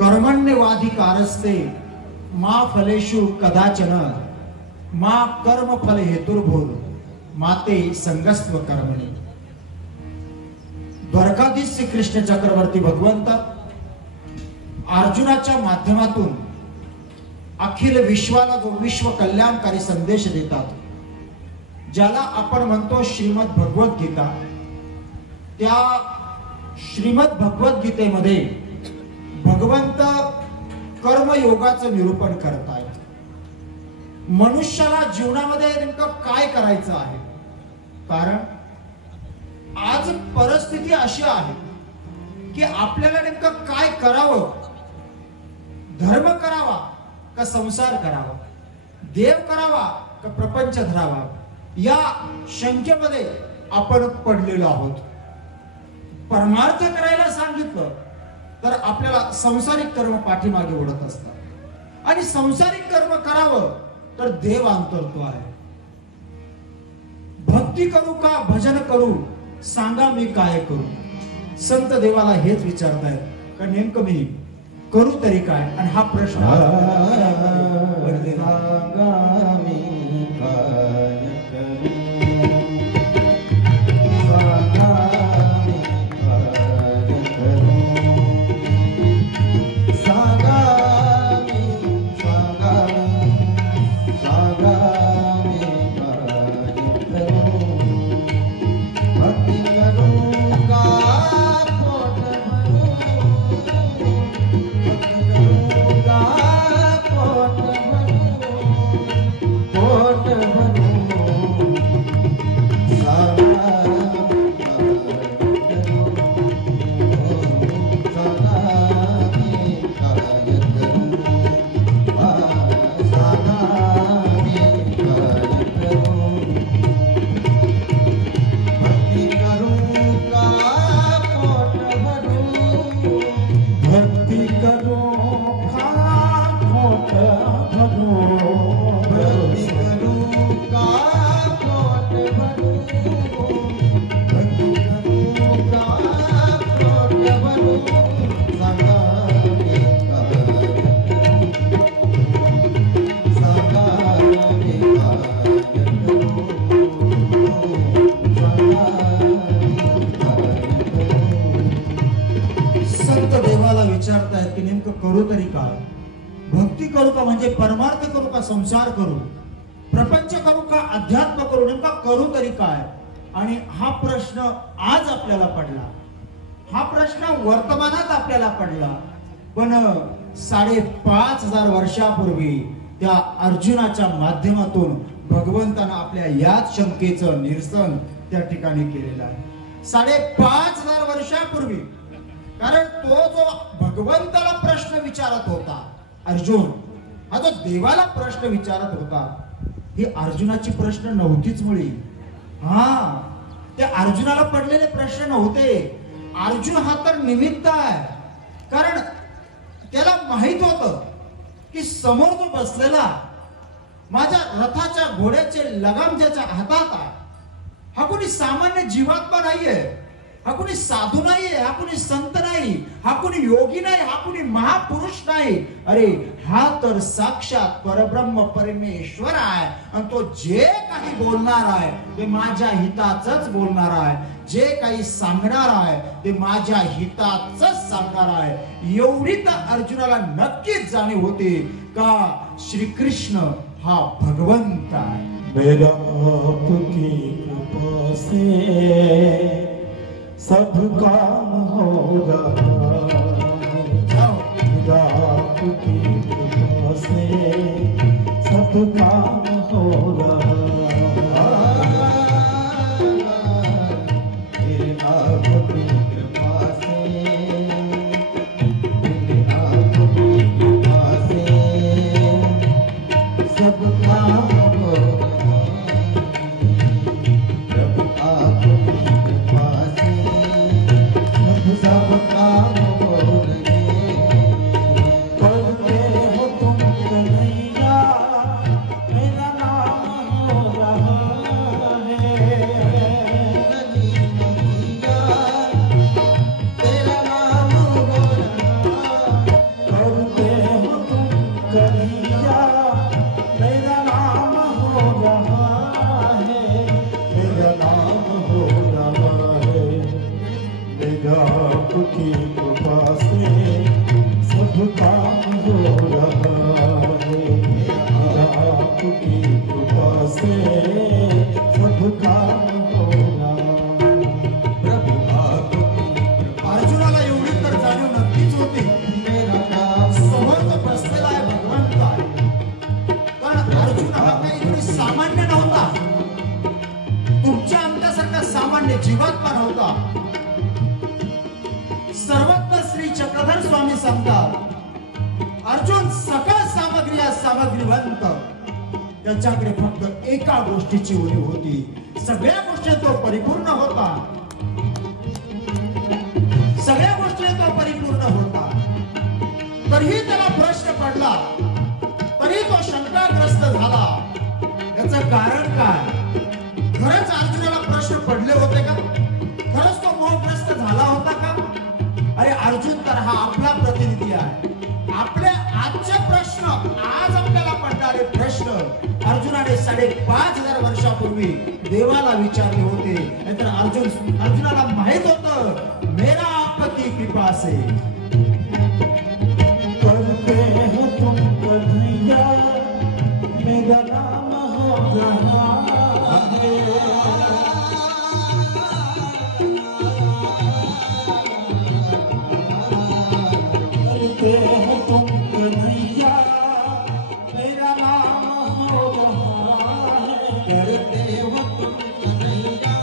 कर्मण्यवाधिकारस्ते मा फलेषु कदाचन मा कर्म फल हेतुर्भूर माते संगस्त्व कर्मणी। द्वारकाधीश श्री कृष्ण चक्रवर्ती भगवंत अर्जुनाच्या माध्यमातून अखिल विश्वाला जो विश्व कल्याणकारी संदेश देतात, ज्याला आपण म्हणतो श्रीमद भगवत गीता, त्या श्रीमद भगवत गीतेमध्ये भगवंत कर्मयोगाचं निरूपण करतायत। मनुष्याला जीवनामध्ये नेमकं काय करायचं आहे, कारण आज परिस्थिती अशी आहे की आपल्याला नेमकं काय करावं, धर्म करावा का संसार करावा, देव करावा का प्रपंच धरावा, या शंकेमध्ये आपण पडलेलो आहोत। परमार्थ करायला सांगितलं तर आपल्याला संसारिक कर्म पाठीमागे ओढत असतात आणि संसारिक कर्म करावं तर देव अंतरतो आहे। भक्ती करू का भजन करू सांगा मी काय करू, संत देवाला हेच विचारतायत का नेमकं मी करू तरी काय। आणि हा प्रश्न परमार्थ करू का संसार करू, प्रपंच करू का अध्यात्म करू, नेमका करू तरी काय। आणि हा प्रश्न आज आपल्याला पडला, हा प्रश्न वर्तमानात आपल्याला पडला, पण 5,500 वर्षापूर्वी त्या अर्जुनाच्या माध्यमातून भगवंतानं आपल्या याच शंकेचं निरसन त्या ठिकाणी केलेलं आहे। 5,500 वर्षापूर्वी, कारण तो जो भगवंताला प्रश्न विचारत होता अर्जुन, हा जो देवाला प्रश्न विचारत होता, ही अर्जुनाची प्रश्न नव्हतीच मुळी। त्या अर्जुनाला पडलेले प्रश्न नव्हते। अर्जुन हा तर निमित्त आहे, कारण त्याला माहित होतं की समोर जो बसलेला माझ्या रथाच्या घोड्याचे लगाम ज्याच्या हातात आहे, हा कोणी सामान्य जीवात्मा नाहीये, हा कोणी साधू नाहीये, हा कोणी संत नाही, हा कोणी योगी नाही, हा कोणी महापुरुष नाही, अरे हा तर साक्षात परब्रह्म परमेश्वर आहे। आणि तो जे काही बोलणार आहे ते माझ्या हिताचंच बोलणार आहे, जे काही सांगणार आहे ते माझ्या हिताचंच सांगणार आहे। एवढी तर अर्जुनाला नक्कीच जाणीव होती का श्रीकृष्ण हा भगवंत आहे। मेरा आपकी कृपा से सब काम हो रहा, आपकी कृपा से सब काम हो रहा, आपकी कृपा से, आपकी कृपा से सब काम हो रहा, प्रभु आपकी कृपा से सब काम कृपा से सब काम हो रहा है। आपकी कृपा से सब काम हो रहा है। प्रभु आपकी अर्जुनाला एवढी तर जाणीव नक्कीच होती, मेरा नाम समोर जो बसलेला आहे भगवंत आहे. कारण अर्जुन हा काही इतकी सामान्य नव्हता, तुमच्या आमच्यासारखा सामान्य जीवात्मा नव्हता. सर्वज्ञ श्री चक्रधर स्वामी सांगतात, अर्जुन सकळ सामग्री या सामग्रीवंत. त्याच्याकडे फक्त एका गोष्टीची उणीव होती, सगळ्या गोष्टी तो परिपूर्ण होता, सगळ्या गोष्टी तो परिपूर्ण होता. तरीही त्याला प्रश्न पडला, तरी तो शंकाग्रस्त झाला. याचं कारण काय? खरंच अर्जुनाला प्रश्न पडले होते का? खरंच तो मोहग्रस्त झाला होता का? अरे अर्जुन तर हा आपला प्रतिनिधी आहे. आपल्या आजचे प्रश्न, आज आपल्याला पडणारे प्रश्न अर्जुनाने 5,500 वर्षापूर्वी देवाला विचारले होते. नाहीतर अर्जुनाला माहित होतं, मेरा आपकी कृपा से करते हो तुम कन्हैया, मेरा नाम हो रहा है। करते हो तुम कन्हैया, मेरा नाम हो रहा है। करते हो तुम कन्हैया,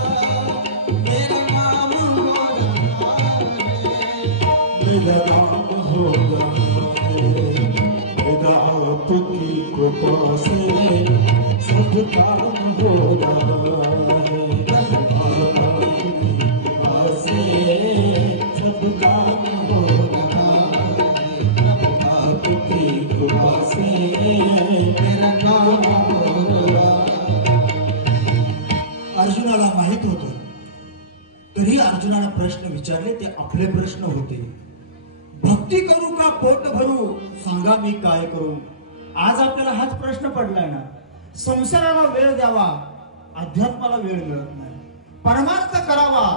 मेरा नाम हो रहा है। मेरा नाम हो रहा है। मेरा आपकी कृपा से सब काम हो रहा है। आपकी कृपा से सब काम हो रहा है। आपकी कृपा से मेरा काम हो रहा है। अर्जुनाला माहित होतं, तरी अर्जुनाला प्रश्न विचारले ते आपले प्रश्न होते. भक्ती करू का पोट भरू, सांगा मी काय करू. आज आपल्याला हाच प्रश्न पडलाय ना. संसाराला वेळ द्यावा, अध्यात्माला वेळ मिळत नाही. परमार्थ करावा,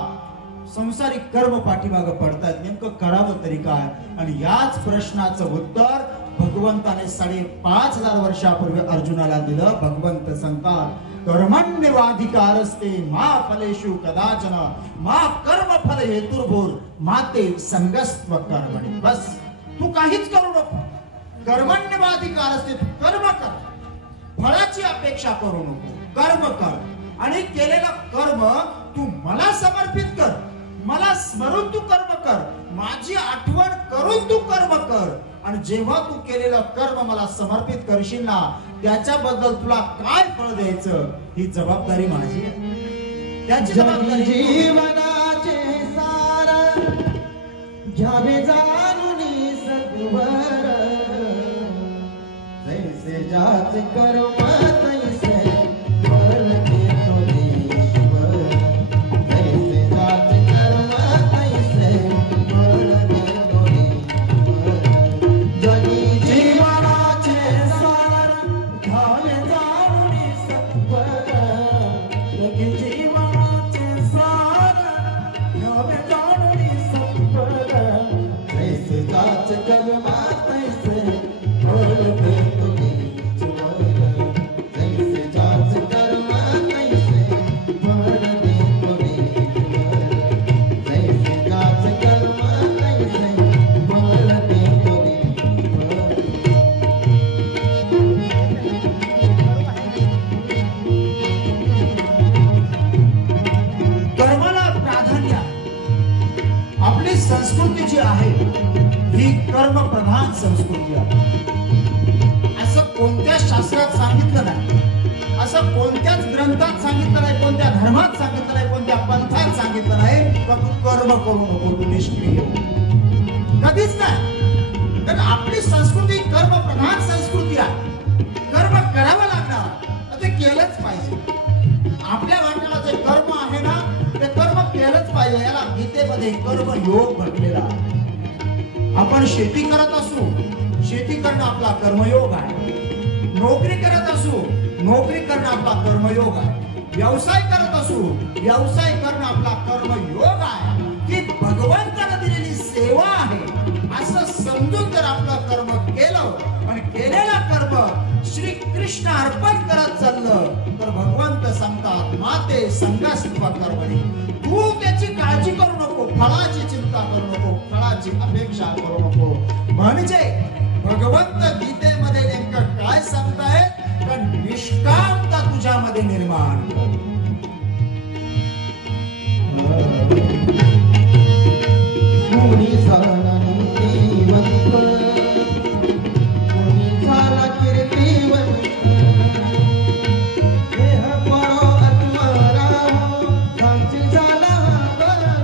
संसारिक कर्म पाठीमागं पडतात. नेमकं करावं तरी काय? आणि याच प्रश्नाचं उत्तर भगवंताने 5,500 वर्षापूर्वी अर्जुनाला दिलं. भगवंत सांगतात, कर्मण्येवाधिकारस्ते मा फलेषु कदाचन मा कर्मफल हेतुर्भूर माते संगस्त्व कर्मणि. बस तू काहीच करू नको. कर्मण्येवाधिकारस्ते, तू कर्म कर, फळाची अपेक्षा करू नको. कर्म कर आणि केलेलं कर्म तू मला समर्पित कर. मला स्मरून तू कर्म कर, माझी आठवण करून तू कर्म कर. आणि जेव्हा तू केलेलं कर्म मला समर्पित करशील ना, त्याच्याबद्दल तुला काय फळ द्यायचं ही जबाबदारी माझी आहे. त्याची जबाबदारी जीवनाचे सार घ्यावे जाणून सत्वर. जैसे जाच कर्म तैसे फळ देतो ईश्वर. जैसे जाच कर्म तैसे फळ देतो ईश्वर. जनी जीवनाचे सार घ्यावे जाणून सत्वर. जनी जीवनाचे सार घ्यावे जाणून सत्वर. जैसे जाच कर्म तैसे फळ देतो ईश्वर. जैसे जाच कर्म तैसे फळ देतो ईश्वर. जैसे जाच कर्म तैसे फळ देतो ईश्वर. कर्माला प्राधान्य आहे. आपली संस्कृती जी आहे ही कर्म प्रधान संस्कृती आहे. असं कोणत्या शास्त्रात सांगितलं नाही, असं कोणत्याच ग्रंथात सांगितलं नाही, कोणत्या धर्मात सांगितलं नाही, कोणत्या पंथात सांगितलं नाही का तू कर्म करू नको, तू निष्क्रिय हो. कधीच नाही. कारण आपली संस्कृती कर्म प्रधान संस्कृती आहे. कर्म करावं लागणार, ते केलंच पाहिजे. आपल्या वाटणाला जे कर्म आहे ना, ते कर्म केलंच पाहिजे. याला गीतेमध्ये कर्म योग म्हटलेला आहे. आपण शेती करत असू, शेती करणं आपला कर्मयोग आहे. नोकरी करत असू, नोकरी करणं आपला कर्मयोग आहे. व्यवसाय करत असू, व्यवसाय करणं आपला कर्मयोग आहे. की भगवंताने दिलेली सेवा आहे, केलेला कर्म श्री कृष्ण अर्पण करत चाललं तर भगवंत सांगतात माते संगस्त्व कर्मणी, तू त्याची काळजी करू नको, फळाची चिंता करू नको, फळाची अपेक्षा करू नको. म्हणजे भगवंत गीतेमध्ये नेमकं काय सांगतायत, तर निष्कामता तुझ्यामध्ये निर्माण कर. मुनी झाला नीतिवंत, मुनी झाला कीर्तिवंत, देह परो आत्मारा हो, साक्षी झाला भगवंत.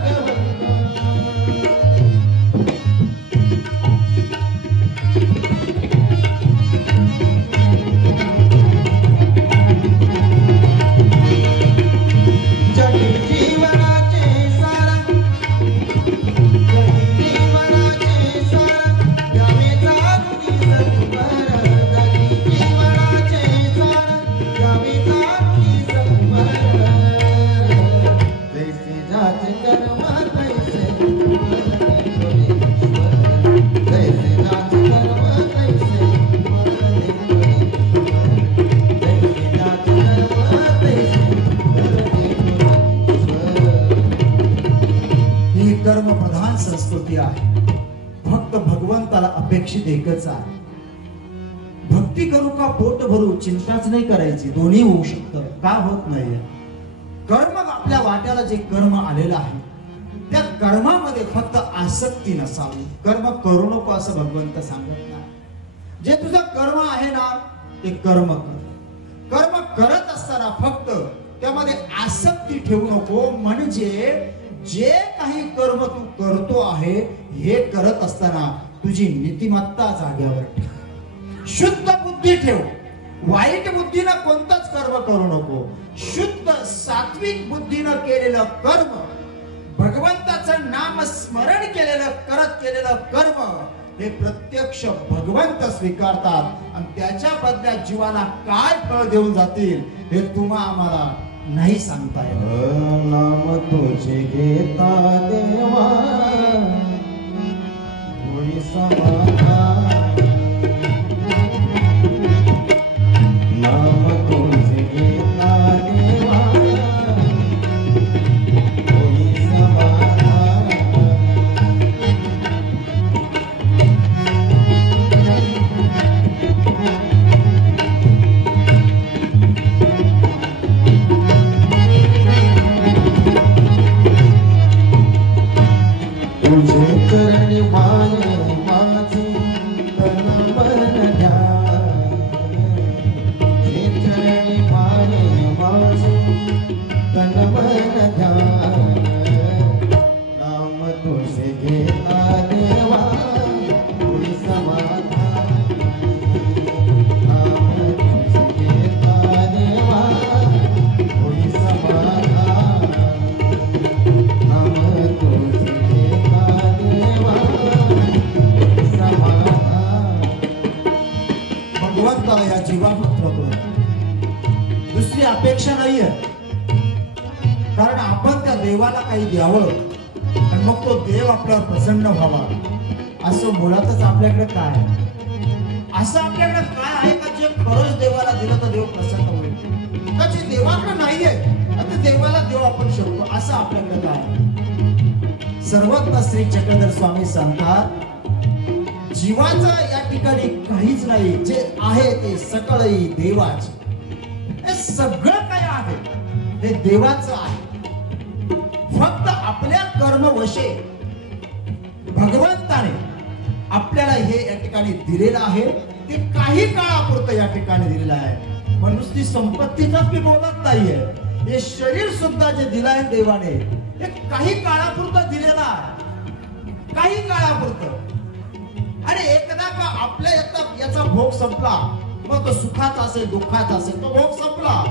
जगी जीवनाचे सार, जगी जीवनाचे सार, द्यावे जाणूनी संवर. जगी जीवनाचे सार, द्यावे जाणूनी संवर. जैसे जाचे कर्म तैसे फळ देतो ईश्वर. जैसे जाचे कर्म तैसे फळ देतो ईश्वर. जैसे जाचे कर्म तैसे फळ देतो ईश्वर. ही कर्म प्रधान संस्कृती आहे. फक्त भगवंताला अपेक्षित एकच आहे, भक्ती करू का पोट भरू चिंताच नाही करायची. दोन्ही होऊ शकतं, का होत नाहीये. कर्म आपल्या वाट्याला जे कर्म आलेलं आहे त्या कर्मामध्ये फक्त आसक्ती नसावी. कर्म करू नको असं भगवंत सांगत नाही. जे तुझं कर्म आहे ना ते कर्म कर. कर्म करत असताना फक्त त्यामध्ये आसक्ती ठेवू नको. म्हणजे जे काही कर्म तू करतो आहे हे करत असताना तुझी नीतिमत्ता जाग्यावर ठेव, शुद्ध बुद्धी ठेव. वाईट बुद्धीनं कोणतंच कर्म करू नको. शुद्ध सात्विक बुद्धीनं केलेलं कर्म, भगवंताचं नाम स्मरण करत केलेलं कर्म हे प्रत्यक्ष भगवंत स्वीकारतात आणि त्याच्या बदल्यात जीवाला काय फळ देऊन जातील हे तुम्हा आम्हाला नाही सांगता येत. नाम तुझे घेता देवा होई समाधान. नाम तुझे घेता देवा होई समाधान. तुझे चरणी माने माझे तन मन ध्यान. तुझे चरणी माने माझे तन मन ध्यान. नाम तुझे घेता देवा होई समाधान. नाम तुझे घेता देवा होई समाधान. नाम तुझे भगवंताला या जीवापुत्राकडून दुसरी अपेक्षा नाहीये. कारण आपण त्या देवाला काही द्यावं आणि मग तो देव आपल्यावर प्रसन्न व्हावा असं मुळातच आपल्याकडे काय आहे. असं आपल्याकडे काय आहे का जे खरंच देवाला दिलं तर देव प्रसन्न होईल. का जे देवाकडे नाहीये आता देवाला देव आपण शकतो असं आपल्याकडे काय आहे. सर्वज्ञ श्री चक्रधर स्वामी सांगतात जीवाचं या ठिकाणी काहीच नाही. जे आहे ते सकळही देवाचे. हे सगळं काय आहे हे देवाचं आहे. फक्त आपल्या कर्मवशे भगवंताने आपल्याला हे या ठिकाणी दिलेलं आहे. ते काही काळापुरतं या ठिकाणी दिलेलं आहे. पण नुसती संपत्तीचाच मी बोलत नाहीये. हे शरीर सुद्धा जे दिलंय देवाने हे काही काळापुरतं दिलेलं आहे. काही काळापुरतं. आणि एकदा का आपल्या याचा भोग संपला मग तो सुखाचा असेल दुःखाचा असेल तो भोग संपला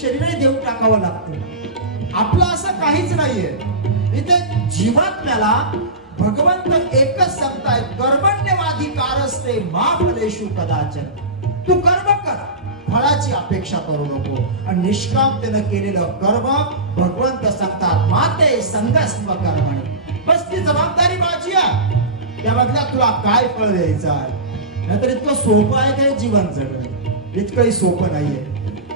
शरीरही देऊन टाकावं लागतं. आपलं असं काहीच नाहीये. इथे जीवात्म्याला भगवंत एकच सांगतायत कर्मण्यवाधिकारस्ते मा फलेषु कदाचन. तू कर्म कर, फळाची अपेक्षा करू नको. आणि निष्कामतेनं केलेलं कर्म भगवंत सांगतात माते संगस्त्व कर्मणी. बस ती जबाबदारी माझी आहे. त्या बदल्यात तुला काय फळ द्यायचं आहे नाहीतर इतकं सोपं आहे काय जीवन जगणं? इतकंही सोपं नाहीये.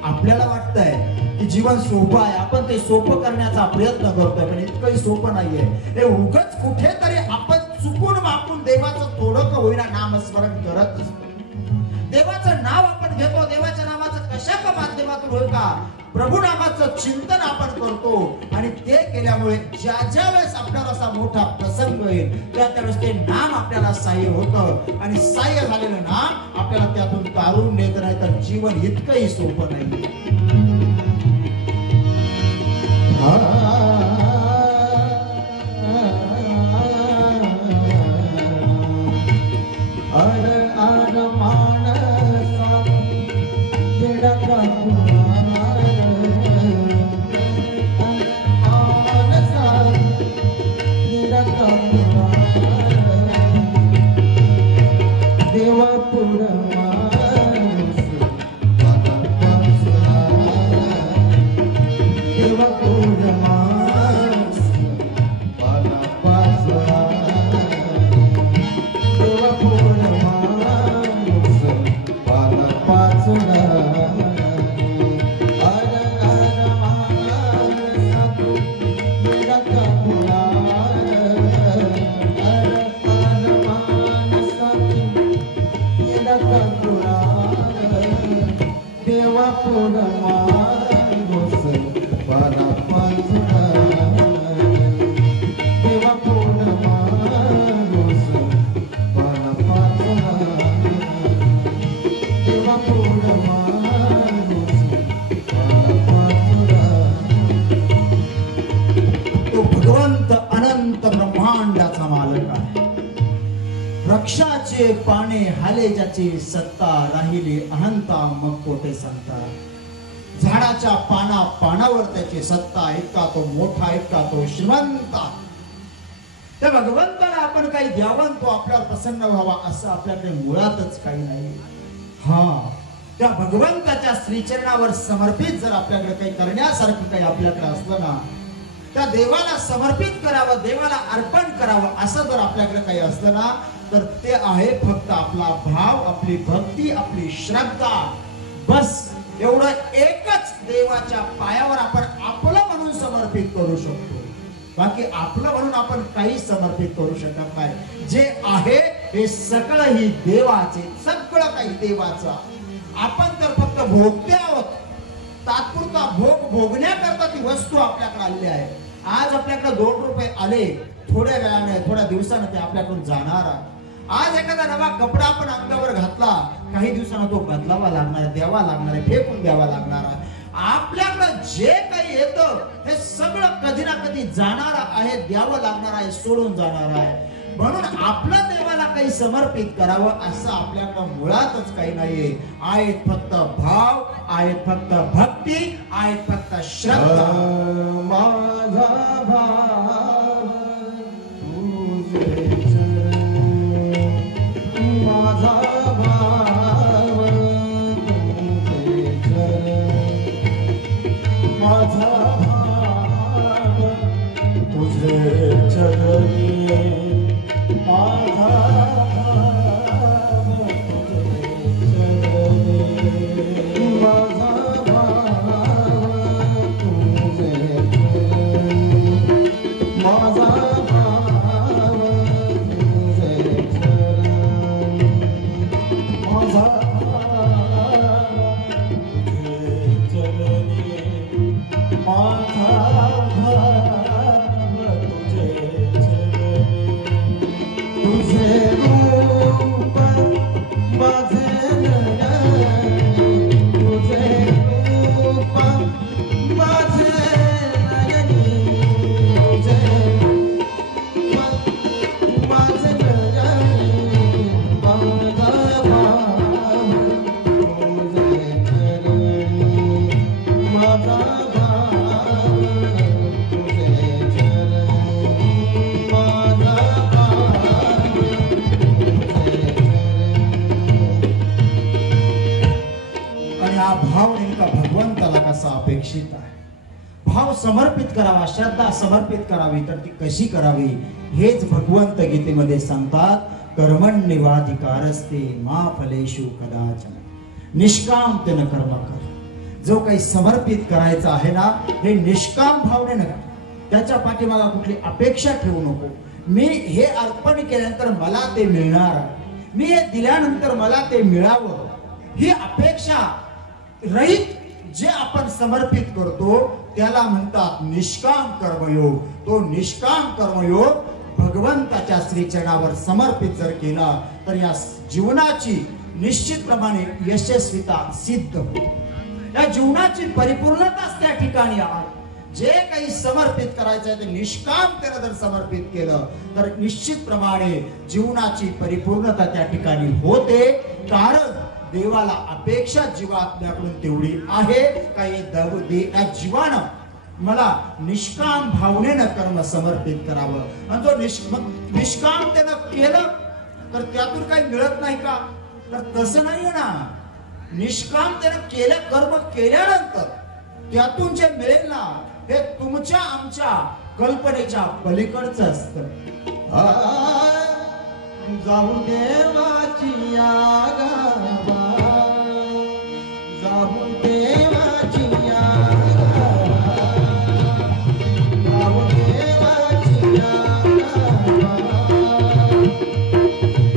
आपल्याला वाटतंय की जीवन सोपं आहे, आपण ते सोपं करण्याचा प्रयत्न करतोय, पण इतकंही सोपं नाहीये. हे उगाच कुठेतरी आपण चुकून मापून देवाचं थोडं का होईना नामस्मरण करत असतो. देवाचं नाव आपण घेतो, देवाच्या नावाचं कशाच्या माध्यमातून होईल का, प्रभू नामाचं चिंतन आपण करतो. आणि ते केल्यामुळे ज्या वेळेस आपल्याला असा मोठा प्रसंग येईल त्यावेळेस ते नाम आपल्याला सहाय्य होतं. आणि सहाय्य झालेलं नाम आपल्याला त्यातून तारून नेत नाही. तर जीवन इतकंही सोपं नाही. वृक्षाचे पाने हाले ज्याची सत्ता, राहिली अहंता मग कोठे संता. झाडाच्या पानावर त्याची सत्ता, इतका तो मोठा, इतका तो श्रीमंत. त्या भगवंताला आपण काही द्यावं, तो आपल्यावर प्रसन्न व्हावा असं आपल्याकडे मुळातच काही नाही. हा, त्या भगवंताच्या श्रीचरणावर समर्पित जर आपल्याकडे काही करण्यासारखं काही आपल्याकडे असलं ना, त्या देवाला समर्पित करावं, देवाला अर्पण करावं असं जर आपल्याकडे काही असलं ना, तर ते आहे फक्त आपला भाव, आपली भक्ती, आपली श्रद्धा. बस एवढं एकच देवाच्या पायावर आपण आपलं म्हणून समर्पित करू शकतो. बाकी आपलं म्हणून आपण काही समर्पित करू शकत नाही. जे आहे हे सगळं ही देवाचे, सगळं काही देवाचं. आपण तर फक्त भोगते आहोत. तात्पुरता भोग भोगण्याकरता ती वस्तू आपल्याकडे आलेली आहे. आज आपल्याकडे 2 रुपये आले, थोड्या वेळाने, थोड्या दिवसाने ते आपल्याकडून जाणार आहे. आज एखादा नवा कपडा आपण अंगावर घातला, काही दिवसांना तो बदलावा लागणार आहे, द्यावा लागणार आहे, फेकून द्यावा लागणार आहे. आपल्याकडे जे काही येतं हे सगळं कधी ना कधी जाणार आहे, द्यावं लागणार आहे, सोडून जाणार आहे. म्हणून आपलं देवाला काही समर्पित करावं असं आपल्याकडे मुळातच काही नाहीये. आहेत फक्त भाव, आहेत फक्त भक्ती, आहेत फक्त श्रद्धा. माझा भाव तुझे चरण, माझा भाव तुझे चरण, माझा भाव तुझे चरणी. भाव समर्पित करावा, श्रद्धा समर्पित करावी, तर ती कशी करावी हेच भगवंत गीतेमध्ये सांगतात. कर्मण्येवाधिकारस्ते मा फलेषु कदाचन। निष्काम तेन कर्म कर। जो काही समर्पित करायचं आहे ना, हे निष्काम भावनेनं कर। त्याच्या पाठीमागे कुठली अपेक्षा ठेवू नको। मी हे अर्पण केल्यानंतर मला ते मिळणार, मी हे दिल्यानंतर मला ते मिळावं, ही अपेक्षा रहित जे आपण समर्पित करतो त्याला म्हणतात निष्काम कर्मयोग। तो निष्काम कर्मयोग भगवंताच्या श्रीचरणावर समर्पित जर केला तर या जीवनाची निश्चितप्रमाणे यशस्वीता सिद्ध होते। या जीवनाची परिपूर्णताच त्या ठिकाणी आहे। जे काही समर्पित करायचं आहे ते निष्काम त्याला जर समर्पित केलं तर निश्चितप्रमाणे जीवनाची परिपूर्णता त्या ठिकाणी होते। कारण देवाला अपेक्षा जीवात्म्याकडून तेवढी आहे काही या जीवानं मला निष्काम भावनेनं कर्म समर्पित करावं। आणि जो निष्काम त्यानं केलं तर त्यातून काही मिळत नाही का? तर तसं नाहीये ना। निष्काम त्यानं केलं, कर्म केल्यानंतर त्यातून जे मिळेल ना हे तुमच्या आमच्या कल्पनेच्या पलीकडचं असतं। जाऊ देवाची आगावा, जाऊ देवाची आगावा, जाऊ देवाची आगावा,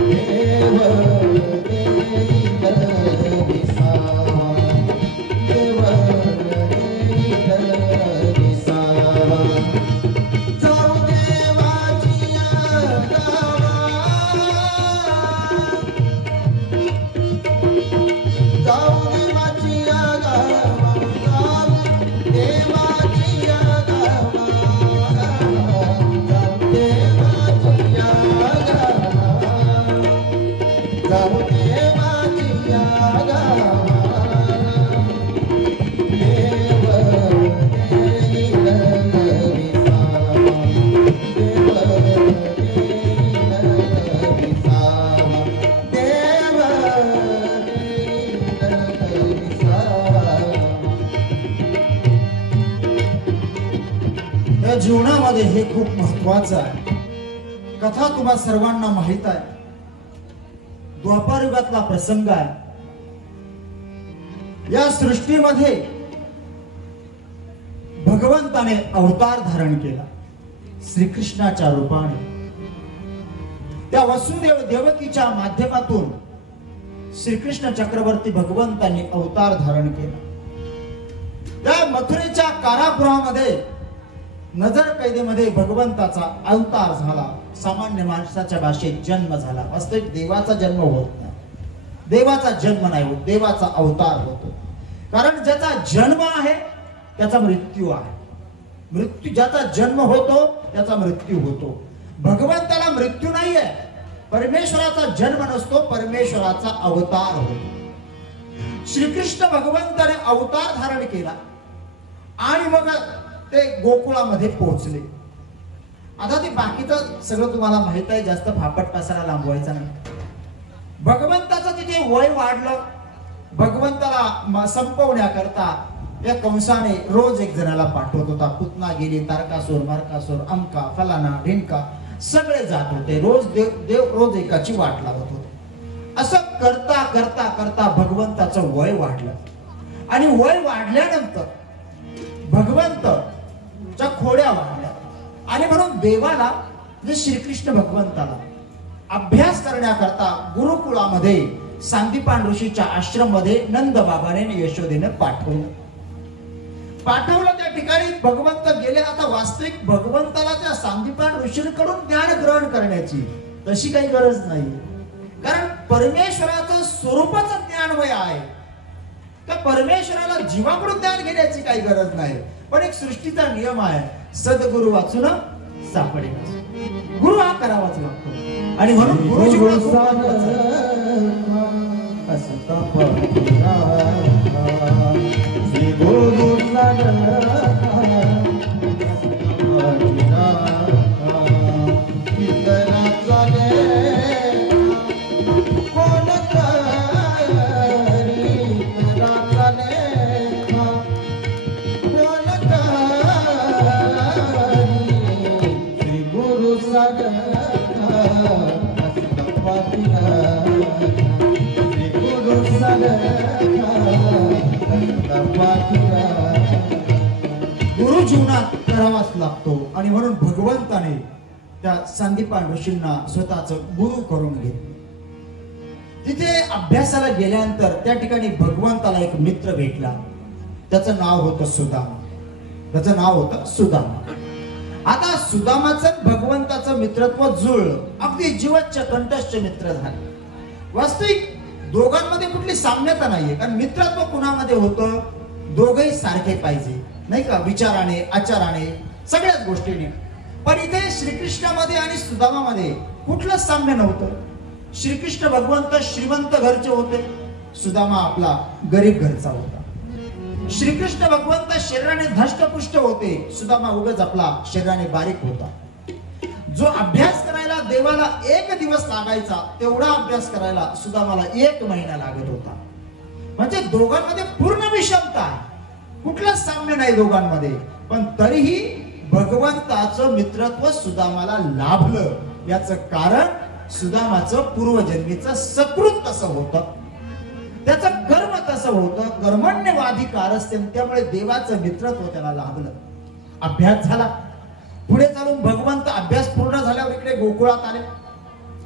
देव देईल विसावा, देव देईल विसावा, जाऊ देवाची आगावा, जीवनामध्ये हे खूप महत्वाचं आहे। कथा तुम्हा सर्वांना माहित आहे, द्वापार युगातला प्रसंग आहे। या सृष्टीमध्ये भगवंताने अवतार धारण केला श्रीकृष्णाच्या रूपाने। त्या वसुदेव देवकीच्या माध्यमातून श्रीकृष्ण चक्रवर्ती भगवंतांनी अवतार धारण केला। त्या मथुरेच्या कारागृहामध्ये नजर कैदेमध्ये भगवंताचा अवतार झाला। सामान्य माणसाच्या भाषेत जन्म झाला। वास्तविक देवाचा जन्म होत नाही, देवाचा जन्म नाही होत, देवाचा अवतार होतो। कारण ज्याचा जन्म आहे त्याचा मृत्यू आहे, मृत्यू ज्याचा जन्म होतो त्याचा मृत्यू होतो। भगवंताला मृत्यू नाही आहे, परमेश्वराचा जन्म नसतो, परमेश्वराचा अवतार होतो। श्रीकृष्ण भगवंताने अवतार धारण केला आणि मग ते गोकुळामध्ये पोहोचले। आता ते बाकीचं सगळं तुम्हाला माहित आहे, जास्त फापट पसारा लांबवायचा नाही। भगवंताचं तिथे वय वाढलं, भगवंताला संपवण्याकरता या कंसाने रोज एक जणाला पाठवत होता। पुतना गेली, तारकासूर, मार्कासूर, अमका, फलाना, ढिंका सगळे जात होते। रोज देव रोज एकाची वाट लावत होते। असं करता करता करता भगवंताचं वय वाढलं आणि वय वाढल्यानंतर भगवंताच्या खोड्या वाढल्या आणि म्हणून देवाला म्हणजे श्रीकृष्ण भगवंताला अभ्यास करण्याकरता गुरुकुळामध्ये सांदीपान ऋषीच्या आश्रम मध्ये नंद बाबाने यशोदेने पाठवलं। त्या ठिकाणी भगवंत गेले। आता वास्तविक भगवंताला त्या सांदीपान ऋषींकडून ज्ञान ग्रहण करण्याची तशी काही गरज नाही, कारण परमेश्वराचं स्वरूपच ज्ञानमय आहे। त्या परमेश्वराला जीवाकडून ज्ञान घेण्याची काही गरज नाही। पण एक सृष्टीचा नियम आहे, सद्गुरु वाचून सापडेल। गुरु हा करावाच लागतो आणि म्हणून गुरु गुरु जीवनात करावाच लागतो आणि म्हणून भगवंताने त्या संदीपान ऋषींना स्वतःच गुरु करून घेतले. तिथे अभ्यासाला गेल्यानंतर त्या ठिकाणी भगवंताला एक मित्र भेटला. त्याचं नाव होतं सुदामा. त्याचं नाव होतं सुदामा. आता सुदामाचं भगवंताचं मित्रत्व जुळलं. अगदी जीवच्च कंठस्थ मित्र झाले. वास्तविक दोघांमध्ये कुठली साम्यता नाहीये, कारण मित्रत्व कुणामध्ये होतं, दोघही सारखे पाहिजे नाही का, विचाराने, आचाराने, सगळ्याच गोष्टीने. पण इथे श्रीकृष्णामध्ये आणि सुदामामध्ये कुठलं साम्य नव्हतं. श्रीकृष्ण भगवंत श्रीमंत घरचे होते, सुदामा आपला गरीब घरचा होता. श्रीकृष्ण भगवंत शरीराने धष्टपुष्ट होते, सुदामा उगाच आपला शरीराने बारीक होता. जो अभ्यास करायला देवाला 1 दिवस लागायचा तेवढा अभ्यास करायला सुदामाला 1 महिना लागत होता. म्हणजे दोघांमध्ये पूर्ण विषमता आहे, कुठलंच साम्य नाही दोघांमध्ये. पण तरीही भगवंताचं मित्रत्व सुदामाला लाभलं. याचं कारण सुदामाचं पूर्वजन्मीचं सकृत तसं होतं, त्याचं कर्म तसं होतं, कर्मण्यवाधिकारस्तेन, त्यामुळे देवाचं मित्रत्व त्याला लाभलं. अभ्यास झाला. पुढे चालून भगवंत अभ्यास पूर्ण झाल्यावर इकडे गोकुळात आले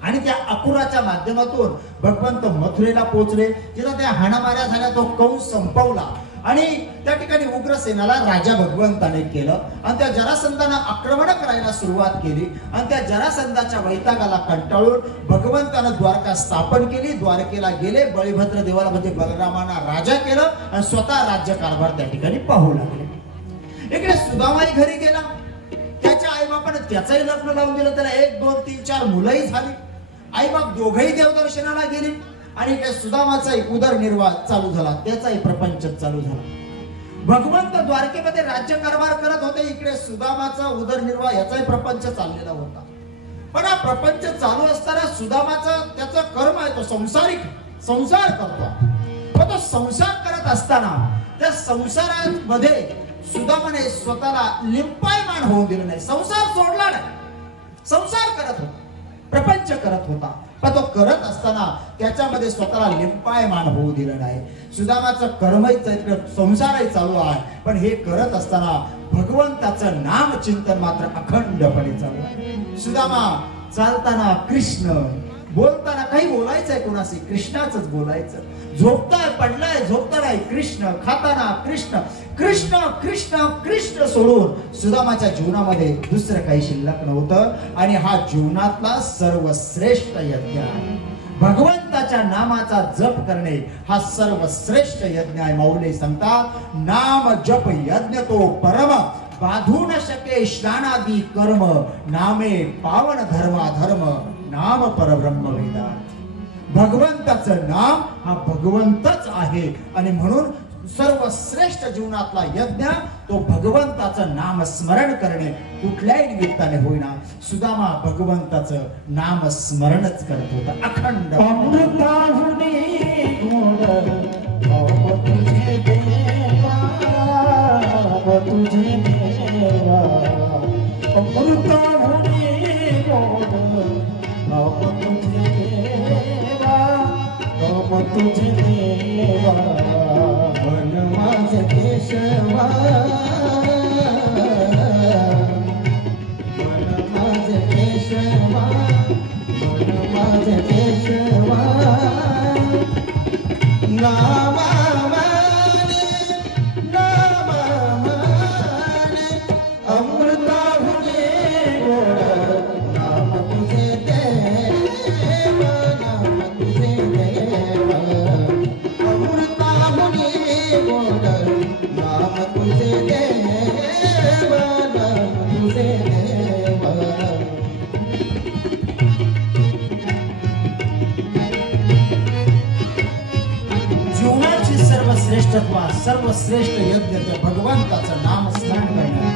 आणि त्या अकुराच्या माध्यमातून भगवंत मथुरेला पोहोचले. तिथं त्या हाणामाऱ्या झाल्या, तो कंस संपवला आणि त्या ठिकाणी उग्रसेनाला राजा भगवंताने केलं आणि त्या जरासंधानं आक्रमण करायला सुरुवात केली आणि त्या जरासंधाच्या वैतागाला कंटाळून भगवंतानं द्वारका स्थापन केली. द्वारकेला गेले, बळीभद्र देवाला म्हणजे बलरामांना राजा केलं आणि स्वतः राज्यकारभार त्या ठिकाणी पाहू लागले. इकडे सुदामाई घरी गेला. त्याच्या आईबापाने त्याचंही लग्न लावून दिलं. त्याला 1, 2, 3, 4 मुलंही झाली. आईबाप दोघंही देवदर्शनाला गेले आणि त्या सुदामाचाही उदरनिर्वाह चालू झाला, त्याचाही प्रपंच चालू झाला. भगवंत द्वारकेमध्ये राज्यकारभार करत होते, इकडे सुदामाचा उदरनिर्वाह याचाही प्रपंच चाललेला होता. पण हा प्रपंच चालू असताना सुदामाचा त्याचा कर्म आहे, तो संसार करतो. पण तो संसार करत असताना त्या संसारामध्ये सुदामाने स्वतःला लिंपायमान होऊ दिलं नाही. संसार सोडला नाही, संसार करत होता, प्रपंच करत होता. पण तो करत असताना त्याच्यामध्ये स्वतःला लिंपायमान होऊ दिलं नाही. सुदामाचं कर्मही संसारही चालू आहे, पण हे करत असताना भगवंताचं नाम चिंतन मात्र अखंडपणे चालू आहे. सुदामा चालताना कृष्ण, बोलताना काही बोलायचंय कोणाशी, कृष्णाचंच बोलायचं. झोपताय, पडलाय, झोपताना कृष्ण, खाताना कृष्ण, कृष्ण कृष्ण कृष्ण सोडून सुदामाच्या जीवनामध्ये दुसरं काही शिल्लक नव्हतं. आणि हा जीवनातला सर्वश्रेष्ठ यज्ञ आहे. भगवंताच्या नामाचा जप करणे हा सर्वश्रेष्ठ यज्ञ आहे. माऊली सांगतात, नाम जप यज्ञ तो परम, बाधू न शके स्नानादी कर्म, नामे पावन धर्माधर्म, नाम परब्रह्म वेदांत. भगवंताचं नाम हा भगवंतच आहे आणि म्हणून सर्वश्रेष्ठ जीवनातला यज्ञ तो भगवंताचं नाम स्मरण करणे. कुठल्याही निमित्ताने होईना सुदामा भगवंताचं नाम स्मरणच करत होता अखंड. तुझे देवा मन माझे केशवा, मन माझे केशवा, मन माझे केशवा. नामा माने, नामा माने, अमृता हुने गोड, नाम तुझे देवा, नाम तुझे देवा. अमृता हुने गोड, नाम तुझे देवा, नाम तुझे देवा. जीवनाची सर्वश्रेष्ठत्वा, सर्वश्रेष्ठ यज्ञ त्या भगवंताचं नाम स्मरण करणे.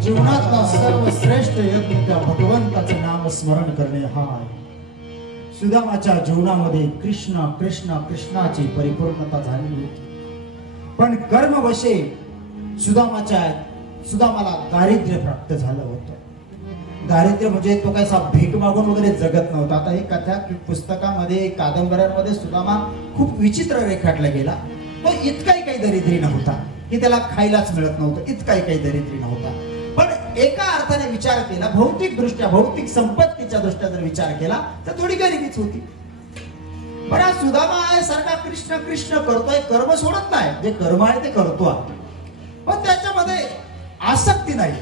जीवनातला सर्वश्रेष्ठ यज्ञ त्या भगवंताचं नाम स्मरण करणे हा आहे. सुदामाच्या जीवनामध्ये कृष्ण कृष्ण कृष्णाची परिपूर्णता झालेली होती. पण कर्मवशे सुदामाच्या सुदामाला दारिद्र्य प्राप्त झालं होतं. दारिद्र्य म्हणजे तो काय भीक मागून वगैरे जगत नव्हता. आता हे कथा पुस्तकामध्ये कादंबऱ्यांमध्ये सुदामा खूप विचित्र रेखाटला गेला. तो इतकाही काही दरिद्री नव्हता की त्याला खायलाच मिळत नव्हतं, इतकाही काही दरिद्री नव्हता. पण एका अर्थाने विचार केला, भौतिक दृष्ट्या, भौतिक संपत्तीच्या दृष्ट्या जर विचार केला तर थोडी गरिबीच होती. बरा सुदामा आहे सारखा कृष्ण कृष्ण करतोय, कर्म सोडत नाही, जे कर्म आहे ते करतो, पण त्याच्यामध्ये आसक्ती नाही.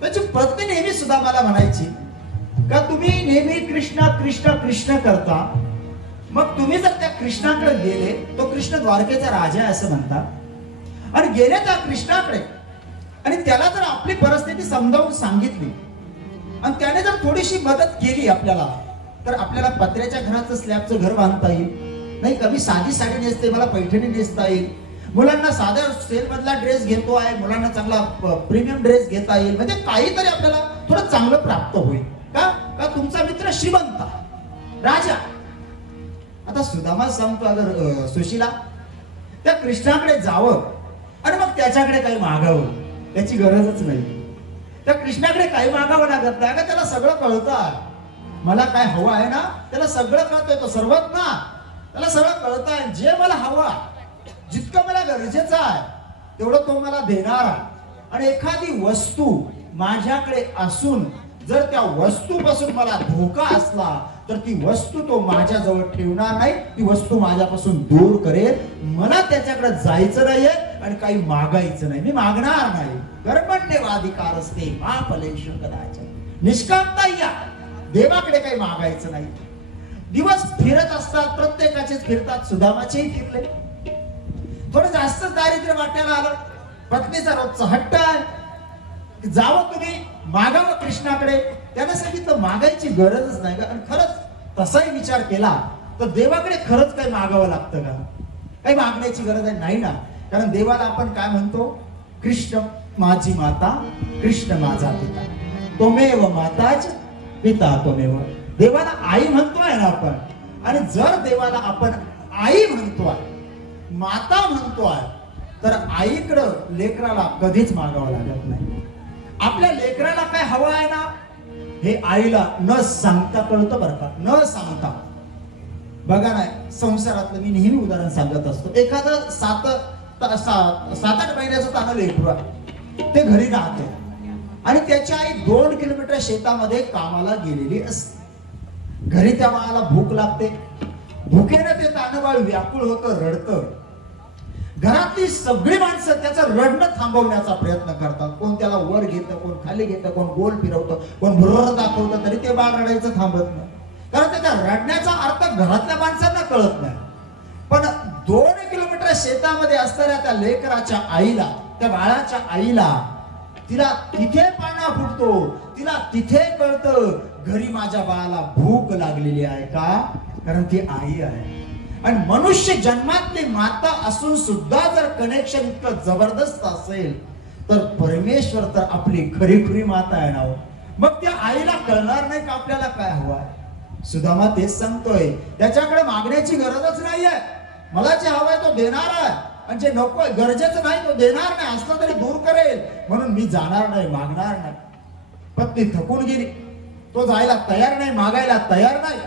त्याची पत्नी नेहमी सुदामाला म्हणायची का तुम्ही नेहमी कृष्ण कृष्ण कृष्ण करता, मग तुम्ही जर त्या कृष्णाकडे गेले, तो कृष्ण द्वारकेचा राजा आहे असं म्हणतात, आणि गेले त्या कृष्णाकडे आणि त्याला जर आपली परिस्थिती समजावून सांगितली आणि त्याने जर थोडीशी मदत केली आपल्याला, तर आपल्याला पत्र्याच्या घराचं स्लॅबचं घर बांधता येईल, नाही कमी साधी साडी नेसते मला पैठणी नेसता येईल, मुलांना साध्या सेल मधला ड्रेस घेतो आहे, मुलांना चांगला प्रीमियम ड्रेस घेता येईल, म्हणजे काहीतरी आपल्याला थोडं चांगलं प्राप्त होईल. का तुमचा मित्र श्रीमंत राजा. आता सुदामा सांगतो अगर सुशीला त्या कृष्णाकडे जावं आणि मग त्याच्याकडे काही मागावं, त्याची गरजच नाही. त्या कृष्णाकडे काही मागावं लागत नाही का, त्याला सगळं कळतं. मला काय हवं आहे ना त्याला सगळं कळतंय, तो सर्वज्ञ, त्याला सगळं कळत आहे. जे मला हवं, जितकं मला गरजेचं आहे तेवढं तो मला देणार आहे. आणि एखादी वस्तू माझ्याकडे असून जर त्या वस्तूपासून मला धोका असला तर ती वस्तू तो माझ्याजवळ ठेवणार नाही, ती वस्तू माझ्यापासून दूर करेल. मला त्याच्याकडे जायचं नाहीये आणि काही मागायचं नाही, मी मागणार नाही. कर्मण्येवाधिकार असते मा फलेषु कदाचन. निष्कामता या, देवाकडे काही मागायचं नाही. दिवस फिरत असतात, प्रत्येकाचेच फिरतात, सुदामाचेही फिरले. थोडं जास्त दारिद्र्य वाट्याला आलं. पत्नीचा रोजचा हट्ट आहे जावं तुम्ही मागावं कृष्णाकडे. त्याने सांगितलं मागायची गरजच नाही का. आणि खरंच तसाही विचार केला तर देवाकडे खरंच काही मागावं लागतं का, काही मागण्याची गरज आहे नाही ना. कारण देवाला आपण काय म्हणतो, कृष्ण माझी माता, कृष्ण माझा पिता, त्वमेव माताच पिता त्वमेव. देवाला आई म्हणतोय ना आपण. आणि जर देवाला आपण आई म्हणतोय, माता म्हणतोय, तर आईकडं लेकराला कधीच मागावं लागत नाही. आपल्या लेकराला काय हवं आहे ना हे आईला न सांगता कळतं बरं का, न सांगता. बघा नाही संसारातलं मी नेहमी उदाहरण सांगत असतो. एखादं 7-8 महिन्याचं तानं लेकरू आहे, ते घरी राहते आणि त्याची आई 2 किलोमीटर शेतामध्ये कामाला गेलेली असते. घरी त्या बाळाला भूक लागते, भुकेनं ते तानबाळ व्याकुळ होतं, रडतं. घरातली सगळी माणसं त्याचं रडणं थांबवण्याचा प्रयत्न करतात. कोण त्याला वर घेतं, कोण खाली घेतं, कोण गोल फिरवतं, कोण भुरर दाखवतं, तरी ते बाळ रडायचं थांबत नाही. कारण त्याच्या रडण्याचा अर्थ घरातल्या माणसांना कळत नाही. पण 2 किलोमीटर शेतामध्ये असणाऱ्या त्या लेकराच्या आईला, त्या बाळाच्या आईला, तिला तिथे पाना फुटतो, तिला तिथे कळतं घरी माझ्या बाळाला भूक लागलेली आहे का, कारण ती आई आहे. आणि मनुष्य जन्मातली माता असून सुद्धा जर कनेक्शन इतकं जबरदस्त असेल तर परमेश्वर तर आपली खरी खरी माता आहे ना. मग त्या आईला कळणार नाही का आपल्याला काय हवं आहे. सुदामा तेच सांगतोय, त्याच्याकडे मागण्याची गरजच नाहीये. मला जे हवंय तो देणार आहे आणि जे नकोय गरजेचं नाही तो देणार नाही, असलं तरी दूर करेल. म्हणून मी जाणार नाही, मागणार नाही. पत्नी थकून गेली, तो जायला तयार नाही, मागायला तयार नाही.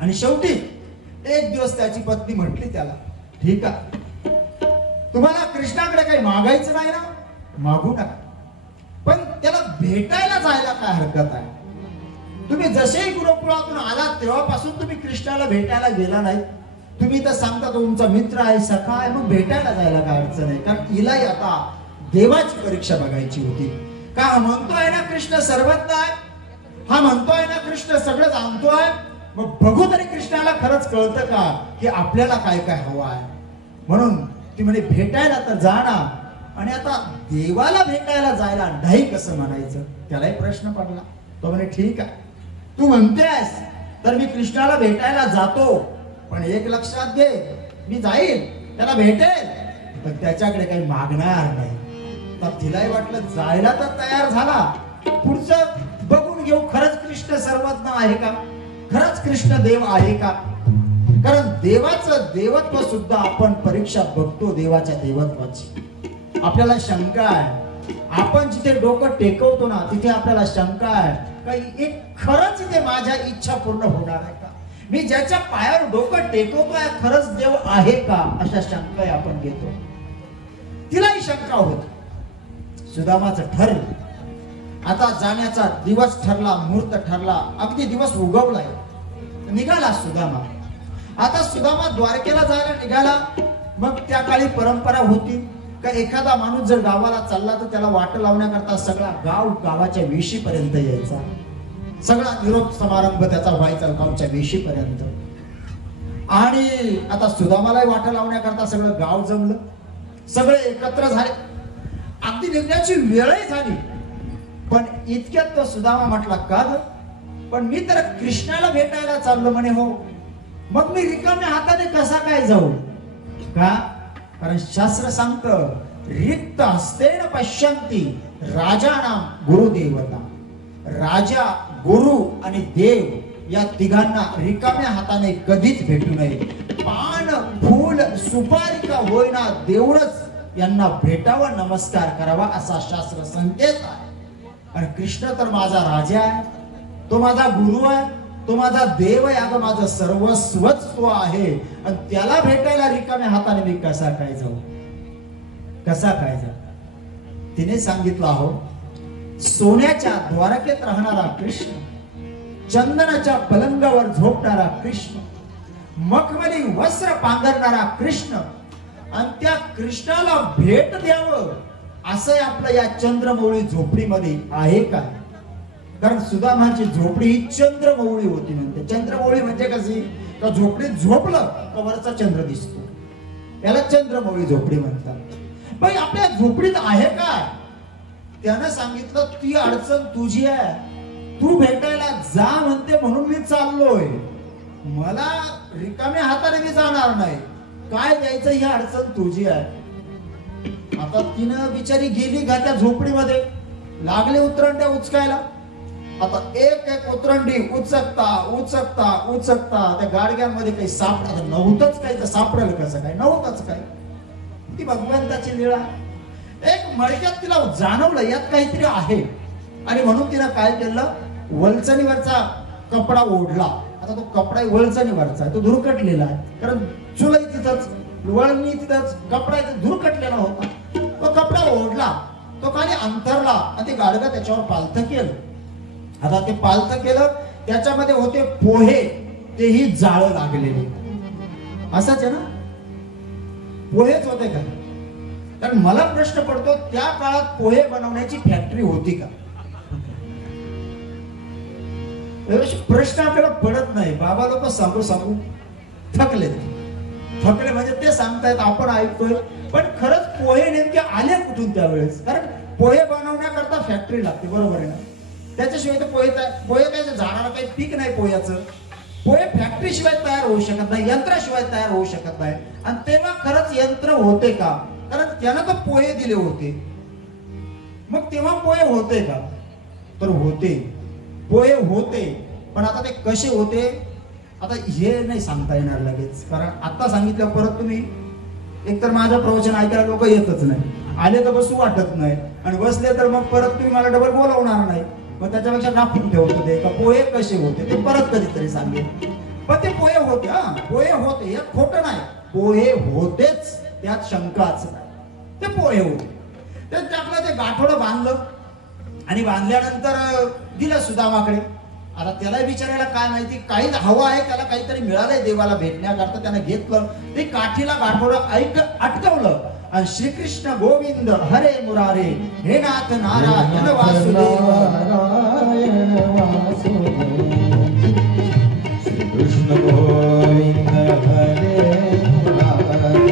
आणि शेवटी एक दिवस त्याची पत्नी म्हटली त्याला, ठीक आहे तुम्हाला कृष्णाकडे काही मागायचं नाही ना, मागू नका, पण त्याला भेटायला जायला काय हरकत आहे. तुम्ही जसेही गुरुकुळातून आलात तेव्हापासून तुम्ही कृष्णाला भेटायला गेला नाही. तुम्ही तर सांगता तुमचा मित्र आहे, सखा आहे, मग भेटायला जायला काय अडचण आहे. कारण हिलाही आता देवाची परीक्षा बघायची होती. का हा म्हणतोय ना कृष्ण सर्वज्ञ आहे, हा म्हणतोय ना कृष्ण सगळं जाणतोय, मग बघू तरी कृष्णाला खरंच कळतं का की आपल्याला काय काय हवं आहे. म्हणून ती म्हणे भेटायला तर जाणार. आणि आता देवाला भेटायला जायला नाही कसं म्हणायचं, त्यालाही प्रश्न पडला. तो म्हणे ठीक आहे तू म्हणतेस तर मी कृष्णाला भेटायला जातो, पण एक लक्षात घे, मी जाईल त्याला भेटेल पण त्याच्याकडे काही मागणार नाही. तर तिलाही वाटलं जायला तर तयार झाला, पुढचं बघून घेऊ खरंच कृष्ण सर्वज्ञ आहे का, खरंच कृष्ण देव आहे का. कारण देवाचं देवत्व सुद्धा आपण परीक्षा बघतो देवाच्या देवत्वाची. आपल्याला शंका आहे. आपण जिथे डोकं टेकवतो ना तिथे आपल्याला शंका आहे काही एक खरंच इथे माझ्या इच्छा पूर्ण होणार आहे का? मी ज्याच्या पायावर डोकं टेकवतोय खरंच देव आहे का? अशा शंका आपण घेतो. तिलाही शंका होती. सुदामाचं ठरलं. आता जाण्याचा दिवस ठरला, मुहूर्त ठरला, अगदी दिवस उगवलाय. निघाला सुदामा. आता सुदामा द्वारकेला जायला निघाला. मग त्या काळी परंपरा होती का एखादा माणूस जर गावाला चालला तर त्याला वाट लावण्याकरता सगळा गाव गावाच्या वेशीपर्यंत यायचा. सगळा निरोप समारंभ त्याचा व्हायचा गावच्या वेशीपर्यंत. आणि आता सुदामालाही वाट लावण्याकरता सगळं गाव जमलं. सगळे एकत्र झाले. अगदी निघण्याची वेळही झाली. पण इतक्यात तो सुदामा म्हटला का ग? पण मी तर कृष्णाला भेटायला चाललो म्हणे. हो, मग मी रिकाम्या हाताने कसा काय जाऊ? का? कारण शास्त्र सांगतं रिक्त हस्तेन पश्यन्ति राजानाम गुरुदेवता. राजा, गुरु आणि देव या तिघांना रिकाम्या हाताने कधीच भेटू नये. पान, फूल, सुपारी का होईना देऊनच यांना भेटावं, नमस्कार करावा असा शास्त्र संकेत आहे. आणि कृष्ण तर माझा राजा आहे, तो माझा गुरु आहे, तो माझा देव आहे, अगं माझं सर्वस्वच तो आहे. आणि त्याला भेटायला रिकाम्या हाताने मी कसा काय जाऊ? कसा काय जाऊ? तिने सांगितलं, हो, सोन्याच्या द्वारकेत राहणारा कृष्ण, चंदनाच्या पलंगावर झोपणारा कृष्ण, मखमली वस्त्र पांघरणारा कृष्ण, आणि त्या कृष्णाला भेट द्यावं असं आपलं या चंद्रमौळी झोपडीमध्ये आहे का? कारण सुदामाची झोपडी ही चंद्रमौळी होती म्हणते. चंद्रमौळी म्हणजे कशी? तर झोपडीत झोपलं तर वरचा चंद्र दिसतो, याला चंद्रमौळी झोपडी म्हणतात. पण आपल्या झोपडीत आहे काय? त्यानं सांगितलं ती अडचण तुझी आहे, तू भेटायला जा म्हणते म्हणून मी चाललोय. मला रिकाम्या हाताने मी जाणार नाही. काय द्यायचं ही अडचण तुझी आहे. आता तिनं बिचारी गेली का त्या झोपडीमध्ये, लागले उतरंड्या उचकायला. आता एक एक उतरंडी उचकता उचकता उचकता त्या गाडग्यांमध्ये काही सापडत नव्हतंच. काही तर सापडेल कसं काय? नव्हतंच काय. ती भगवंताची लीळा. एक मळक्यात तिला जाणवलं यात काहीतरी आहे. आणि म्हणून तिनं काय केलं, वलचणीवरचा कपडा ओढला. आता तो कपडा वलचणीवरचा आहे, तो धुरकटलेला आहे. कारण चुलई तिथंच, वळणी तिथंच, कपडा इथं धुरकटलेला होता. तो कपडा ओढला, तो खाली अंतरला आणि ते गाडगं त्याच्यावर पालथं केलं. आता ते पालथं केलं, त्याच्यामध्ये होते पोहे, तेही जाळं लागलेले. असंच आहे ना? पोहेच होते का? कारण मला प्रश्न पडतो त्या काळात पोहे बनवण्याची फॅक्टरी होती का? प्रश्न आपल्याला पडत नाही. बाबा लोक सांगू सांगू थकले. थकले म्हणजे ते सांगतायत, आपण ऐकतोय. पण खरंच पोहे नेमके आले कुठून त्यावेळेस? कारण पोहे बनवण्याकरता फॅक्टरी लागते, बरोबर आहे ना? त्याच्याशिवाय तर पोहे त्याच्या झाडाला काही पीक नाही पोह्याचं. पोहे फॅक्टरी शिवाय तयार होऊ शकत नाही, यंत्राशिवाय तयार होऊ शकत नाही. आणि तेव्हा खरंच यंत्र होते का? कारण त्यानं तर पोहे दिले होते. मग तेव्हा पोहे होते का? तर होते, पोहे होते. पण आता ते कसे होते आता हे नाही सांगता येणार लगेच. कारण आता सांगितलं परत तुम्ही एकतर माझं प्रवचन ऐकायला लोक येतच नाही, आले तर बसू वाटत नाही, आणि बसले तर मग परत तुम्ही मला डबल बोलवणार नाही. मग त्याच्यापेक्षा राखून ठेवतो ते का पोहे कसे होते ते परत कधीतरी सांगेल. पण ते पोहे होते. हा, पोहे होते, हे खोटं नाही. पोहे होतेच, त्यात शंकाच नाही. ते पोहे होते. ते टाकलं, ते गाठोडं बांधलं आणि बांधल्यानंतर दिलं सुदामाकडे. आता त्याला विचारायला काय माहिती, काही हवं आहे त्याला, काहीतरी मिळालंय देवाला भेटण्याकरता. त्यानं घेतलं, ते काठीला गाठोडं अटकवलं आणि श्रीकृष्ण गोविंद हरे मुरारे हे नाथ नारायण वासुदेव. श्रीकृष्ण गोविंद हरे मुरारे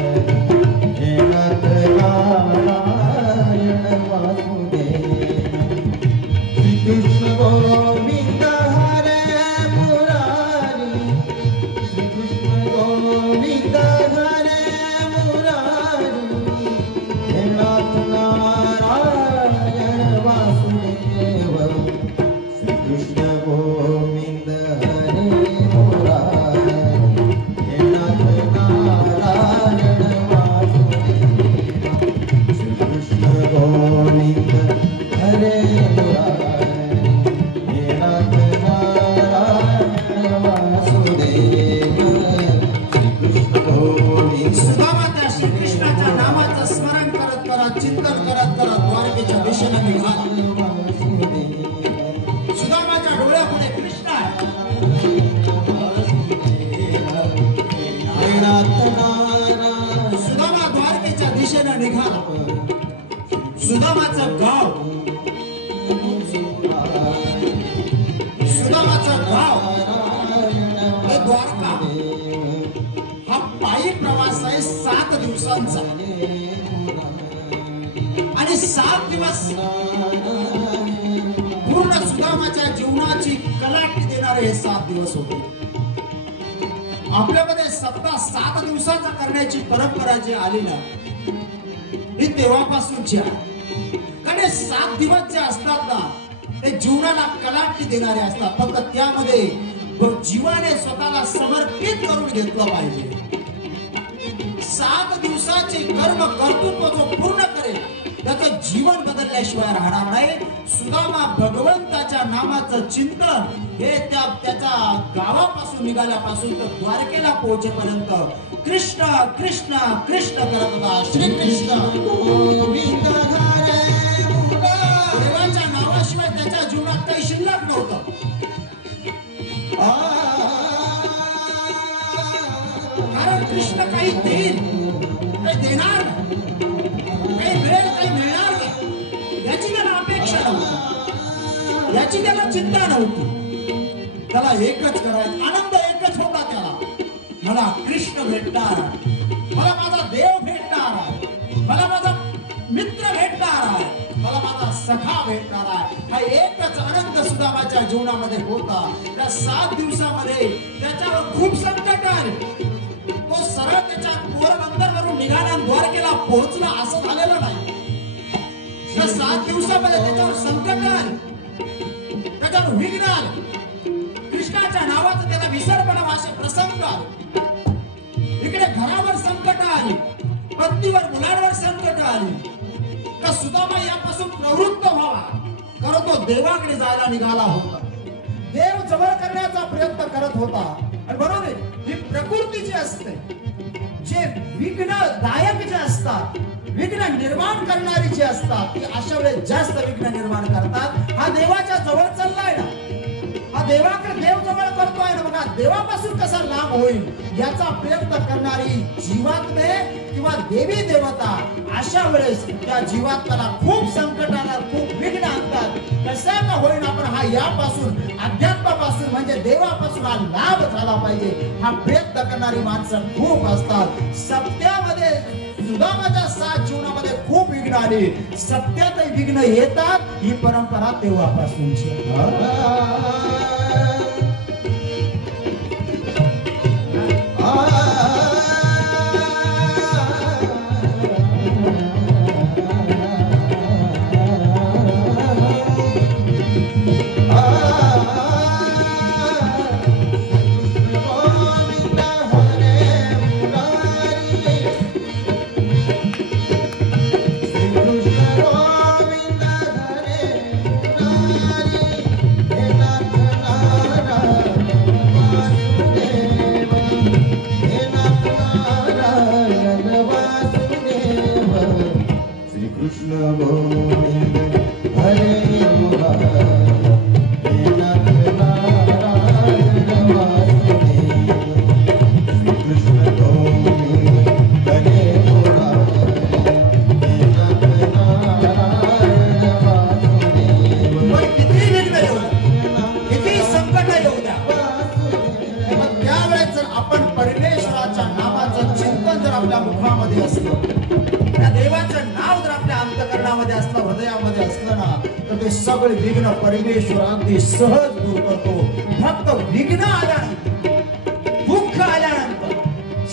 हे नाथ नारायण वासुदेव. श्रीकृष्ण गोविंद हरे मुरारी, श्रीकृष्ण गोविंद हरे मुरारी हे नाथ नारायण वासुदेव. हरे मुरारी हे नाथ नारायण वासुदेव श्रीकृष्ण गोविंद सुदामा त्या श्रीकृष्णाच्या नामाचं स्मरण करत करत चिंतन करत करत द्वारकेच्या दिशेने निघाला. सुदामाच्या डोळ्यापुढे कृष्ण आहे. हे नाथ नारायण सुदामा द्वारकेच्या दिशेने निघाला. सुदामाचं गाव हे द्वारका हा पायी प्रवास आहे 7 दिवसांचा. आणि 7 दिवस पूर्ण सुदामाच्या जीवनाची कलाटणी देणारे हे 7 दिवस होते. आपल्यामध्ये सप्ताह 7 दिवसाचा करण्याची परंपरा जी आली ना ही तेव्हापासूनची आहे. कारण हे 7 दिवस जे असतात ना ते जीवनाला कलाटणी देणारे असतात. फक्त त्यामध्ये जीवाने स्वतःला समर्पित करून घेतलं पाहिजे. 7 दिवसाचे कर्म कर्तृत्व जो पूर्ण करेल त्याचं जीवन बदलल्याशिवाय राहणार नाही. सुदामा भगवंताच्या नामाचं चिंतन हे त्याच्या गावापासून निघाल्यापासून तर द्वारकेला पोहोचेपर्यंत कृष्ण कृष्ण कृष्ण करत होता. श्रीकृष्ण गोविंद हरे मुरारी देवाच्या नावाशिवाय त्याच्या जीवनात काही शिल्लक नव्हतं. कारण कृष्ण काही देईल काही देणार नाही. काही मिळेल काही मिळणार नाही याची त्याला अपेक्षा नव्हती. याची त्याला चिंता नव्हती. त्याला एकच करायचं आनंद एकच होता त्याला. मला कृष्ण भेटणार आहे, मला माझा देव भेटणार आहे, मला माझा मित्र भेटणार आहे, मला माझा सखा भेटणार आहे. हा एकच आनंद सुदामाच्या जीवनामध्ये होता. त्या 7 दिवसामध्ये त्याच्यावर खूप संकट आले. तो सरळ त्याच्या पोरबंदर वरून निघाला द्वारकेला पोहोचला असं झालेलं नाही. त्या 7 दिवसामध्ये त्याच्यावर संकट आले, त्याच्यावर विघ्न आले. कृष्णाच्या नावाचं त्याला विसरपणा असे प्रसंग आले. इकडे घरावर संकट आली, पत्नीवर मुलांवर संकट आली. का सुदामा यापासून प्रवृत्त व्हावा कारण तो देवाकडे जायला निघाला होता. देव जवळ करण्याचा प्रयत्न करत होता. आणि बरोबर आहे, ही प्रकृती जी असते जे विघ्नदायक जे असतात विघ्न निर्माण करणारी जी असतात ती अशा वेळेस जास्त विघ्न निर्माण करतात. हा देवाच्या जवळ चाललाय ना, हा देवाकडे देव जवळ करतोय ना, बघा देवापासून कसा लाभ होईल याचा प्रयत्न करणारी जीवात्मे किंवा देवी देवता अशा वेळेस त्या जीवात्म्याला खूप संकट आणतात, खूप विघ्न आणतात. कसा का होईना आपण हा यापासून अध्यात्मापासून म्हणजे देवापासून हा लाभ झाला पाहिजे हा प्रयत्न करणारी माणसं खूप असतात. सत्यामध्ये सुदामाच्या 7 जीवनामध्ये खूप विघ्न आली. सत्यातही विघ्न येतात. ही परंपरा तेव्हापासूनची आहे. कृष्ण गोविंद हरे मुरारी हे नाथ नारायण वासुदेव श्रीकृष्ण गोविंद हरे मुरारी हे नाथ नारायण वासुदेव. पण किती विघ्न येऊ द्या, किती संकट येऊ द्या, पण त्यावेळेस जर आपण परमेश्वराच्या नामाचं चिंतन जर आपल्या मुखामध्ये असलं, त्या देवाचं नाव जर आपल्या अंतःकरणामध्ये असलं, हृदयामध्ये असलं ना तर ते सगळे विघ्न परमेश्वर अगदी सहज दूर करतो. फक्त विघ्न आल्यानंतर, दुःख आल्यानंतर,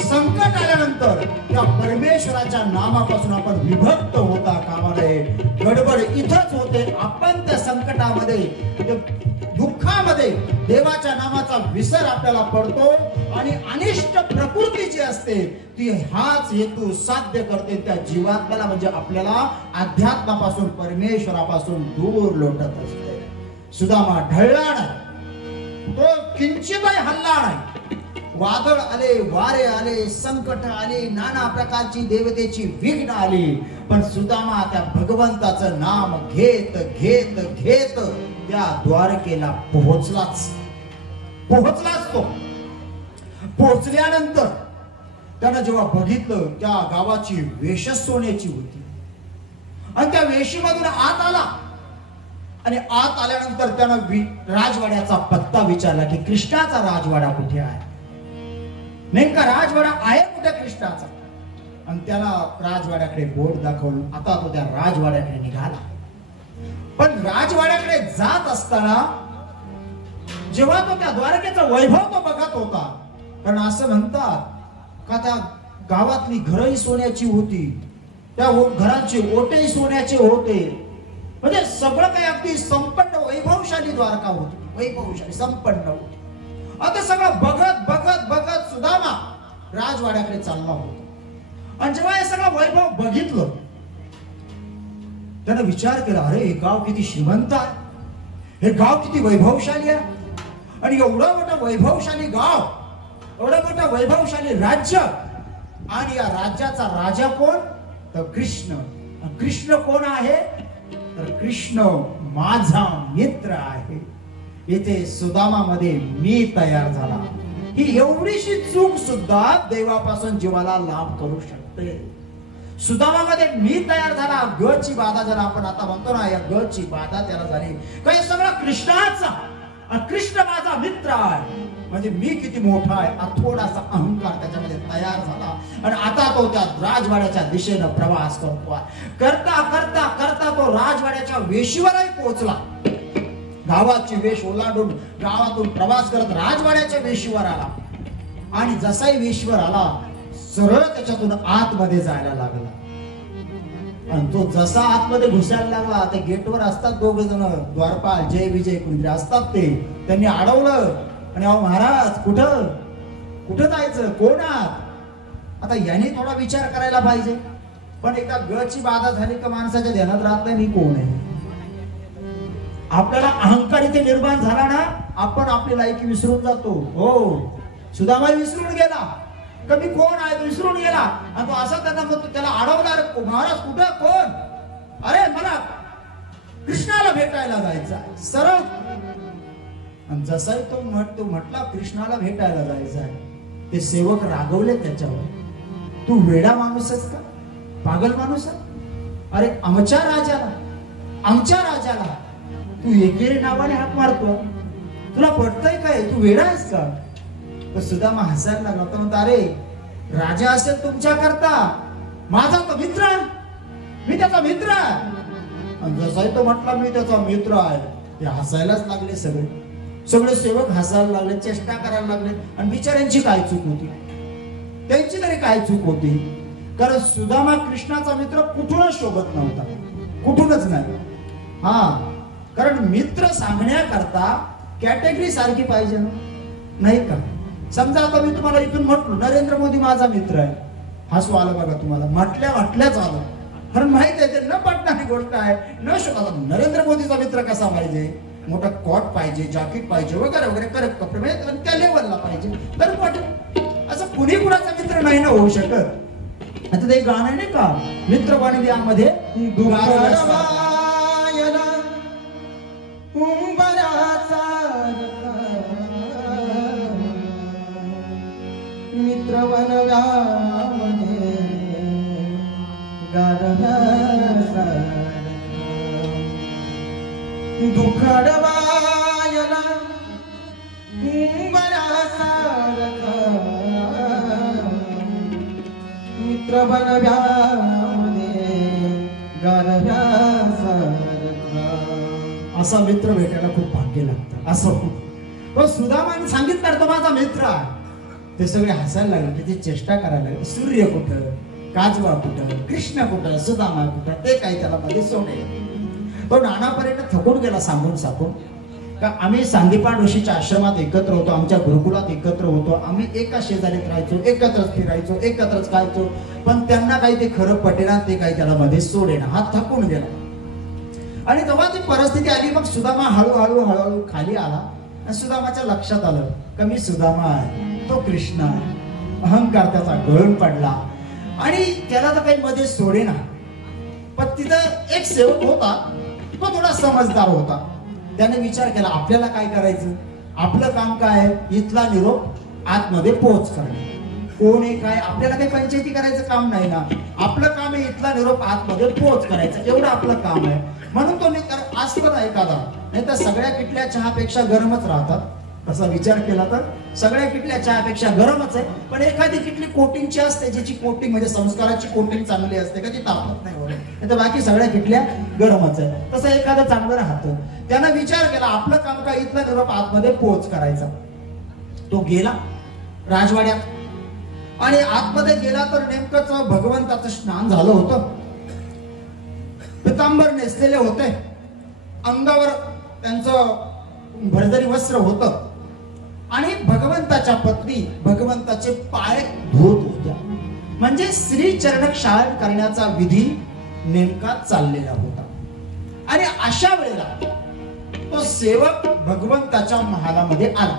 संकट आल्यानंतर त्या परमेश्वराच्या नामापासून आपण विभक्त होता कामा नये. गडबड इथंच होते. आपण त्या संकटामध्ये दुःख सुखामध्ये देवाच्या नामाचा विसर आपल्याला पडतो आणि अनिष्ट प्रकृती जी असते ती हाच हेतू साध्य करते त्या जीवात्म्याला, म्हणजे आपल्याला अध्यात्मापासून परमेश्वरापासून दूर लोटत असते. सुदामा ढळला नाही, तो किंचितही हलला नाही. वादळ आले, वारे आले, संकट आले, नाना प्रकारची देवतेची विघ्न आली, पण सुदामा त्या भगवंताचं नाम घेत घेत घेत त्या द्वारकेला पोहोचलाच. तो पोहोचल्यानंतर त्यानं जेव्हा बघितलं त्या गावाची वेश सोन्याची होती आणि त्या वेशीमधून आत आला आणि आत आल्यानंतर त्यानं राजवाड्याचा पत्ता विचारला की कृष्णाचा राजवाडा कुठे आहे, नेमका राजवाडा आहे कुठे कृष्णाचा. आणि त्याला राजवाड्याकडे बोट दाखवून आता तो त्या राजवाड्याकडे निघाला. पण राजवाड्याकडे जात असताना जेव्हा तो त्या द्वारकेचा वैभव तो बघत होता, कारण असं म्हणतात का त्या गावातली घरही सोन्याची होती, त्या घरांचे ओटेही सोन्याचे होते, म्हणजे सगळं काही अगदी संपन्न वैभवशाली द्वारका होती, वैभवशाली संपन्न होती. आता सगळं बघत बघत बघत सुदामा राजवाड्याकडे चालला होता. आणि जेव्हा हे सगळं वैभव बघितलं त्यानं विचार केला, अरे हे गाव किती श्रीमंत आहे, हे गाव किती वैभवशाली आहे, आणि एवढं मोठं वैभवशाली गाव, एवढं मोठं वैभवशाली राज्य, आणि या राज्याचा राजा कोण, तर कृष्ण. कृष्ण कोण आहे, तर कृष्ण माझा मित्र आहे. इथे सुदामामध्ये मी तयार झाला. ही एवढीशी चूक सुद्धा देवापासून जीवाला लाभ करू शकते. सुदामामध्ये मी तयार झाला, गची बाधा ज्याला आपण आता म्हणतो ना, या गची बाधा त्याला झाली. काही सगळं कृष्णाचा, कृष्ण माझा मित्र आहे, म्हणजे मी किती मोठा आहे हा थोडासा अहंकार त्याच्यामध्ये तयार झाला. आणि आता तो त्या राजवाड्याच्या दिशेनं प्रवास करतोय. करता करता करता तो राजवाड्याच्या वेशीवरही पोहोचला. गावाची वेश ओलांडून गावातून प्रवास करत राजवाड्याच्या वेशीवर आला. आणि जसाही वेशीवर आला सरळ त्याच्यातून आतमध्ये जायला लागला. आणि तो जसा आतमध्ये घुसायला लागला, ते गेटवर असतात दोघ जण, द्वारपाल जय विजय कुंद्रे असतात, ते त्यांनी अडवलं आणि अहो महाराज कुठं कुठं जायचं, कोण आहात. आता याने थोडा विचार करायला पाहिजे, पण एका गची बाधा झाली का माणसाच्या ध्यानात राहत नाही मी कोण आहे. आपल्याला अहंकार इथे निर्माण झाला ना, आपण आपली लायकी विसरून जातो. हो, सुदामा विसरून गेला का मी कोण आहे, विसरून गेला. आणि तो असा त्यांना म्हणतो, त्याला अडवणार, महाराज कुठं कोण, अरे मला कृष्णाला भेटायला जायचं सरळ. आणि जसाही तो म्हटला कृष्णाला भेटायला जायचं आहे, ते सेवक रागवले त्याच्यावर, तू वेडा माणूस आहेस का, पागल माणूस आहे, अरे आमच्या राजाला तू एकेरी नावाने हाक मारतो, तुला पटतंय काय, तू वेडा आहेस का. तर सुदामा हसायला लागला, तर म्हणतो अरे राजा असेल तुमच्या करता, माझा तो मित्र आहे, मी त्याचा मित्र आहे. जसाही तो म्हटला मी त्याचा मित्र आहे, ते हसायलाच लागले. सगळे सेवक हसायला लागले, चेष्टा करायला लागले. आणि बिचाऱ्यांची काय चूक होती, त्यांची तरी काय चूक होती, कारण सुदामा कृष्णाचा मित्र कुठूनच शोभत नव्हता, कुठूनच नाही. हा, कारण मित्र सांगण्याकरता कॅटेगरी सारखी पाहिजे ना, नाही का. समजा आता मी तुम्हाला इथून म्हटलो नरेंद्र मोदी माझा मित्र आहे, हसू आलं बघा तुम्हाला, म्हटल्याच आलं, कारण माहित आहे ते न पटणारी गोष्ट आहे, न शोधा. नरेंद्र मोदीचा मित्र कसा पाहिजे, मोठा कॉट पाहिजे, जॅकेट पाहिजे, वगैरे वगैरे करत कपडे म्हणजे त्या लेवलला पाहिजे, तर वाटेल. असं कुणी कुणाचा मित्र नाही ना होऊ शकत. आता ते गाणं नाही का, मित्र बनल्यामध्ये मित्र बनव्यामध्ये गारव्यासारखा, दुखडवायला उंबरासारखा, मित्र बनव्यामध्ये गारव्यासारखा. असा मित्र भेटायला खूप भाग्य लागतं. असं तो सुदामाने सांगितलं तो माझा मित्र आहे. ते सगळे हसायला लागले, किती चेष्टा करायला लागले. सूर्य कुठं, काजवा कुठं, कृष्ण कुठं, सुदामा कुठं, ते काही त्याला मध्ये सोडले. तो नानापर्यंत थकून गेला सांगून. का आम्ही सांदीपान ऋषीच्या आश्रमात एकत्र होतो, आमच्या गुरुकुलात एकत्र होतो, आम्ही एका शेजारीत राहायचो, एकत्रच फिरायचो, एकत्रच खायचो. पण त्यांना काही ते खरं पटेना, ते काही त्याला मध्ये सोडेना, हा थकून गेला. आणि तेव्हा ती परिस्थिती आली. मग सुदामा हळूहळू खाली आला. आणि सुदामाच्या लक्षात आलं का मी सुदामा आहे, तो कृष्ण आहे. अहंकार त्याचा गळून पडला आणि त्याला तर काही मध्ये सोडेना. पण तिथं एक सेवक होता, तो थोडा समजदार होता. त्याने विचार केला आपल्याला काय करायचं, आपलं काम काय, इथला निरोप आतमध्ये पोहोच करणे. कोण आहे काय, आपल्याला काही पंचायती करायचं काम नाही ना. आपलं काम आहे इथला निरोप आतमध्ये पोहोच करायचं, एवढं आपलं काम आहे. म्हणून तो असतो ना एखादा, नाही तर सगळ्या किटल्या चहापेक्षा गरमच राहतात. असा विचार केला तर सगळ्या किटल्या चहापेक्षा गरमच आहे. पण एखादी किटली कोटिंगची असते, जिची कोटिंग म्हणजे संस्काराची कोटिंग चांगली असते, का ती तापत नाही वगैरे, नाही तर बाकी सगळ्या किटल्या गरमच आहे. तसं एखादं चांगलं राहतं. त्यानं विचार केला आपलं काम काय, इथला निरोप आतमध्ये पोहोच करायचा. तो गेला राजवाड्यात आणि आतमध्ये गेला तर नेमकंच भगवंताचं स्नान झालं होतं. पितांबर नेसलेले होते, अंगावर त्यांचं भरजरी वस्त्र होतं आणि भगवंताच्या पत्नी भगवंताचे पाय धुत होत्या. म्हणजे श्री चरण क्षालन करण्याचा विधी नेमका चाललेला होता. आणि अशा वेळेला तो सेवक भगवंताच्या महालामध्ये आला.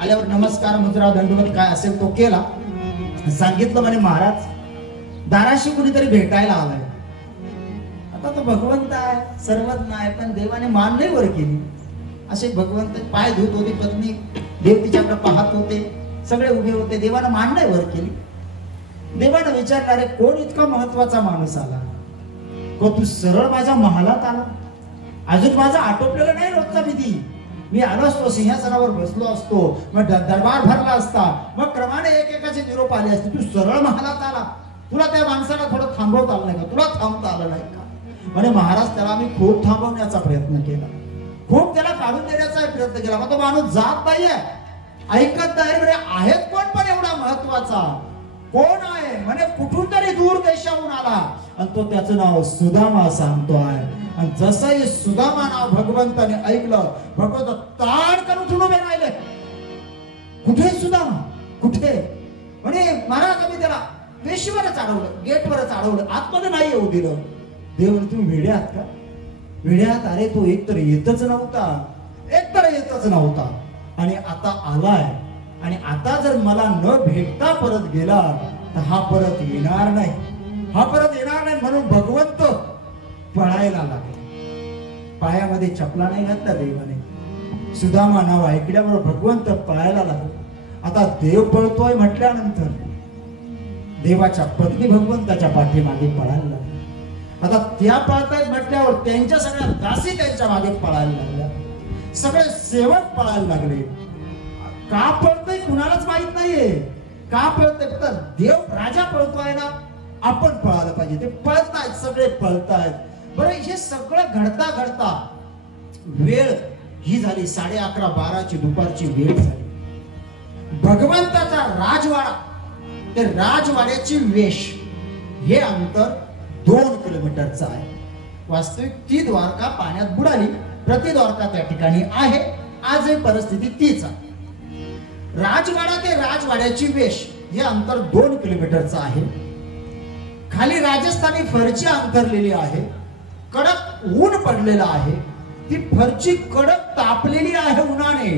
आल्यावर नमस्कार, मुद्रा, दंडवत काय असेल तो केला. सांगितलं म्हणे महाराज दाराशी कुणीतरी भेटायला आलाय. आता तो भगवंत आहे, सर्वज्ञ आहे, पण देवाने मान नाही वर केली. असे भगवंत पाय धुत होते, पत्नी देव तिच्याकडे पाहत होते, सगळे उभे होते, देवानं मान नाही वर केली. देवानं विचारणारे कोण इतका महत्वाचा माणूस आला, को तू सरळ माझ्या महालात आला, अजून माझा आटोपलेला नाही रोजचा विधी. मी आलो असतो, सिंहासनावर बसलो असतो, मग दरबार भरला असता, मग क्रमाने एकेकाचे निरोप आले असते. तू सरळ महालात आला, तुला त्या माणसाला थोडं थांबवता आलं नाही का, तुला थांबता आलं नाही का? म्हणे महाराज त्याला मी खूप थांबवण्याचा प्रयत्न केला, खूप त्याला काढून देण्याचा प्रयत्न केला, मग तो माणूस जात नाहीये, ऐकत नाही. म्हणे आहेत कोण पण एवढा महत्वाचा कोण आहे, म्हणे कुठून तरी दूर देशाहून आला आणि तो त्याचं नाव सुदामा सांगतो आहे. आणि जसंही सुदामा नाव भगवंताने ऐकलं, भगवंत ताड करून उभे राहिले. कुठे सुदामा, कुठे? म्हणे महाराज आम्ही त्याला वेशीवरच अडवलं, गेटवरच अडवलं, आतमध्ये नाही येऊ दिलं. देव तुम्ही वेडे आहात का? वेडे आहात? अरे तो एकतर येतच नव्हता, एकतर येतच नव्हता आणि आता आलाय. आणि आता जर मला न भेटता परत गेला तर हा परत येणार नाही, हा परत येणार नाही. म्हणून भगवंत पळायला लागले. पायामध्ये चपला नाही घातला देवाने. सुदामा नाव ऐकल्यावर भगवंत पळायला लागले. आता देव पळतोय म्हटल्यानंतर देवाच्या पत्नी भगवंताच्या पाठीमागे पळायला लागली. आता त्या पळतायत म्हटल्यावर त्यांच्या सगळ्या दासी त्यांच्या मागे पळायला लागल्या, सगळे सेवक पळायला लागले. का पळतोय कुणालाच माहित नाहीये, का पळतोय, फक्त देव राजा पळतोय ना, आपण पळायला पाहिजे. ते पळतायत, सगळे पळतायत. बरं हे सगळं घडता घडता वेळ ही झाली 11:30-12ची दुपारची वेळ झाली. भगवंताचा राजवाडा ते राजवाड्याची वेश हे अंतर 2 किलोमीटरचं आहे. वास्तविक ती द्वारका पाण्यात बुडाली, प्रति द्वारका त्या ठिकाणी आहे, आजही परिस्थिती तीच आहे. राजवाडा ते राजवाड्याची वेश हे अंतर 2 किलोमीटरचं आहे. खाली राजस्थानी फरची अंतरलेली आहे, कडक ऊन पडलेलं आहे. ती फरची कडक तापलेली आहे उन्हाने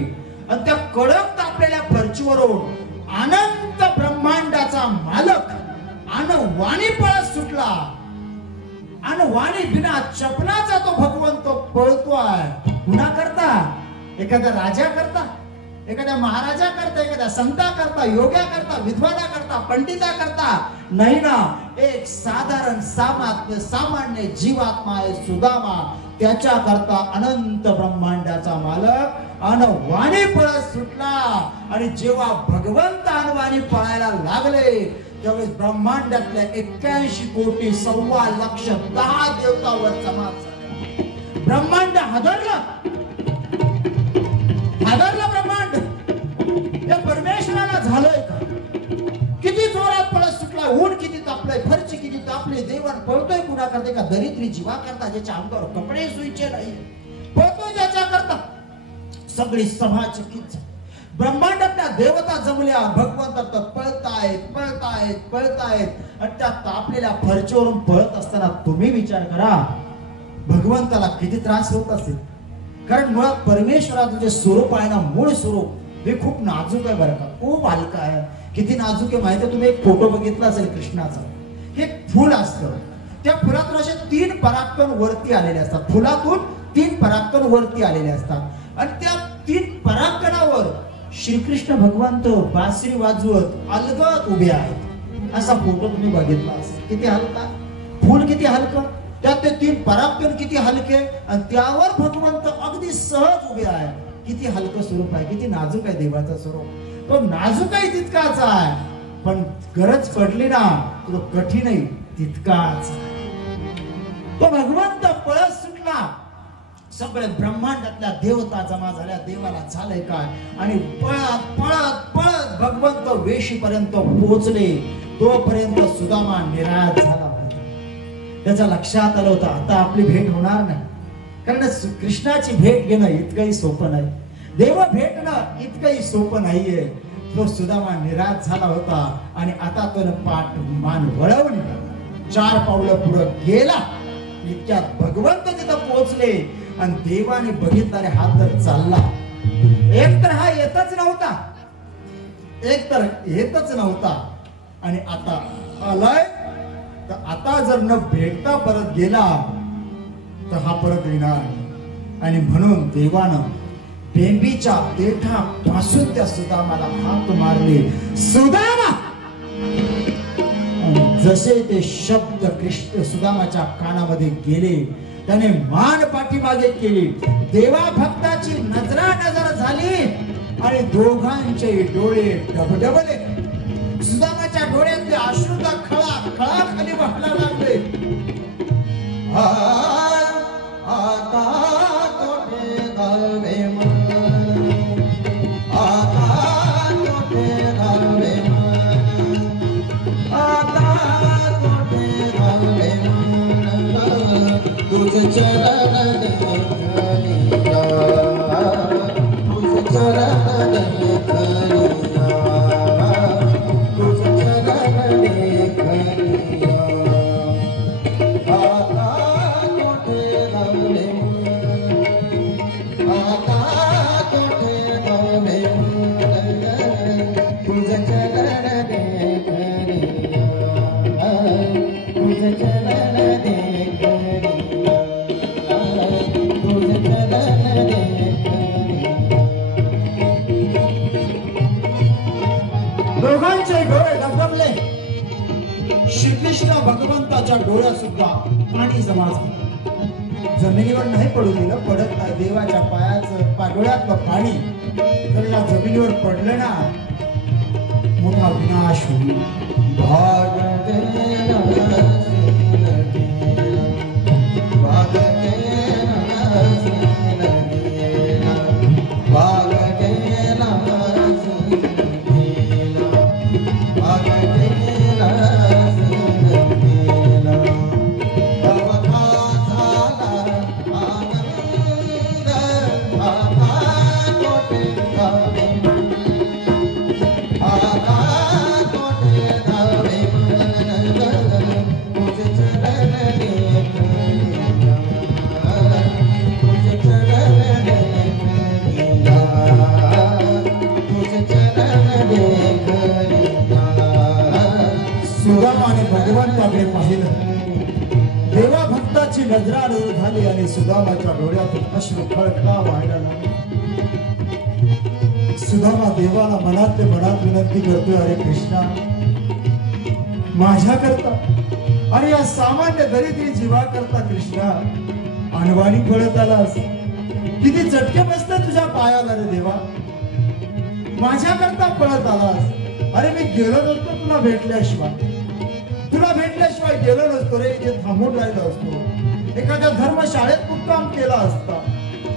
आणि त्या कडक तापलेल्या फरचीवरून अनंत ब्रह्मांडाचा मालक अनवाणी पळत सुटला. अनवाणी बिना चपलाचा तो भगवंत पळतोय. कुणा करता? एखाद्या राजा करता, एखाद्या महाराजा करता, एखाद्या संता करता, योग्या करता, विद्वाना करता, पंडिता करता नाही ना. एक साधारण सामान्य जीवात्मा आहे सुदामा. त्याच्या करता अनंत ब्रह्मांडाचा मालक अनवाणी पळत सुटला. आणि जेव्हा भगवंत अनवाणी पळायला लागले त्यावेळेस ब्रह्मांडातल्या 81 कोटी 1.25 लाख 10 देवतावर जमा झाले. ब्रह्मांड हादरलं, हादरलं ब्रह्मांड. या परमेश्वराला झालंय का? किती जोरात पळत सुटला, ऊन किती तापलंय, फरची किती तापली. देवान पळतोय कुणा करते का? दरिद्री जीवा करता, ज्याच्या अंगावर कपडे सुईचे नाही, पळतोय त्याच्या करता. सगळी सभा चकित झाली. ब्रह्मांडातल्या देवता जमल्या, भगवंत पळतायत आणि त्या तापलेल्या फरचीवरून पळत असताना तुम्ही विचार करा भगवंताला किती त्रास होत असेल. कारण मुळात परमेश्वराचं जे स्वरूप आहे ना, मूळ स्वरूप हे खूप नाजूक आहे बरं का, खूप हलका आहे. किती नाजूक आहे माहिती आहे? तुम्ही एक फोटो बघितला असेल कृष्णाचा. हे फुल असतं, त्या फुलातून असे 3 परागकण वरती आलेले असतात. फुलातून 3 परागकण वरती आलेले असतात आणि त्या 3 परागकणावर श्रीकृष्ण भगवंत बासरी वाजवत अलगद उभे आहेत. असा फोटो तुम्ही बघितला असेल. किती हलका फुल, किती हलकं, त्यात ते 3 परागकण किती हलके आणि त्यावर भगवंत अगदी सहज उभे आहे. किती हलकं स्वरूप आहे, किती नाजूक आहे देवाचं स्वरूप. तो नाजूकही तितकाच आहे, पण गरज पडली ना तो कठीणही तितकाच. तो भगवंत पळत सुटला. सगळे ब्रह्मांडातल्या देवता जमा झाल्या. देवाला झालंय काय, आणि पळत पळत पळत भगवंत वेशीपर्यंत पोहोचले. तोपर्यंत सुदामा निराश झाला होता. त्याच्या लक्षात आलं होतं आता आपली भेट होणार नाही. कारण कृष्णाची भेट घेणं इतकंही सोपं नाही, देव भेटणं इतकंही सोपं नाहीये. तो सुदामा निराश झाला होता आणि आता तो पाठ मान वळवून 4 पावलं पुढे गेला. इतक्यात भगवंत तिथं पोहोचले आणि देवाने बघितला हा तर चालला. एक तर हा येतच नव्हता आणि आता आलाय. तर आता जर न भेटता परत गेला तर हा परत येणार. आणि म्हणून देवानं बेंबीच्या देठापासून त्या सुदामाला हात मारले. सुदामा, जसे ते शब्द कृष्ण सुदामाच्या कानामध्ये गेले त्याने मान पाठीमागे केली. देवा भक्ताची नजर झाली आणि दोघांचे डोळे डबडबले. सुदामाच्या डोळ्यातले अश्रूचा खळा खाली वाहायला लागले. आता तोटे गावे मन, आता तोटे गावे मन, आता तोटे गावे मन. तुझ चरण देखलिया, तुझ चरण देखलिया, तुझ चरण देखलिया. दोघांचे डोळे डबडबले. श्रीकृष्ण भगवंताच्या डोळ्यात सुद्धा पाणी जमा झालं. जमिनीवर नाही पडू दिलं, पडत नाही. देवाच्या पायाचं डोळ्यातलं पाणी तर या जमिनीवर पडलं ना मोठा विनाश होईल. सुदामाने भगवंताकडे पाहिलं. देवा भक्ताची नजरानजर झाली आणि सुदामाच्या डोळ्यातून अश्रू खळखळा व्हायला लागले. सुदामा देवाला मनातले मनात विनंती करतोय, अरे कृष्णा, माझ्याकरता आणि या सामान्य दरिद्री जीवाकरता कृष्णा अनवाणी पळत आलास. किती चटके बसतात तुझ्या पायाला रे देवा. माझ्याकरता पळत आलास. अरे मी गेलो नसतो तुला भेटल्याशिवाय गेलो नसतो रे. इथे थांबून राहिलो असतो. एखाद्या धर्मशाळेत मुक्काम केला असता.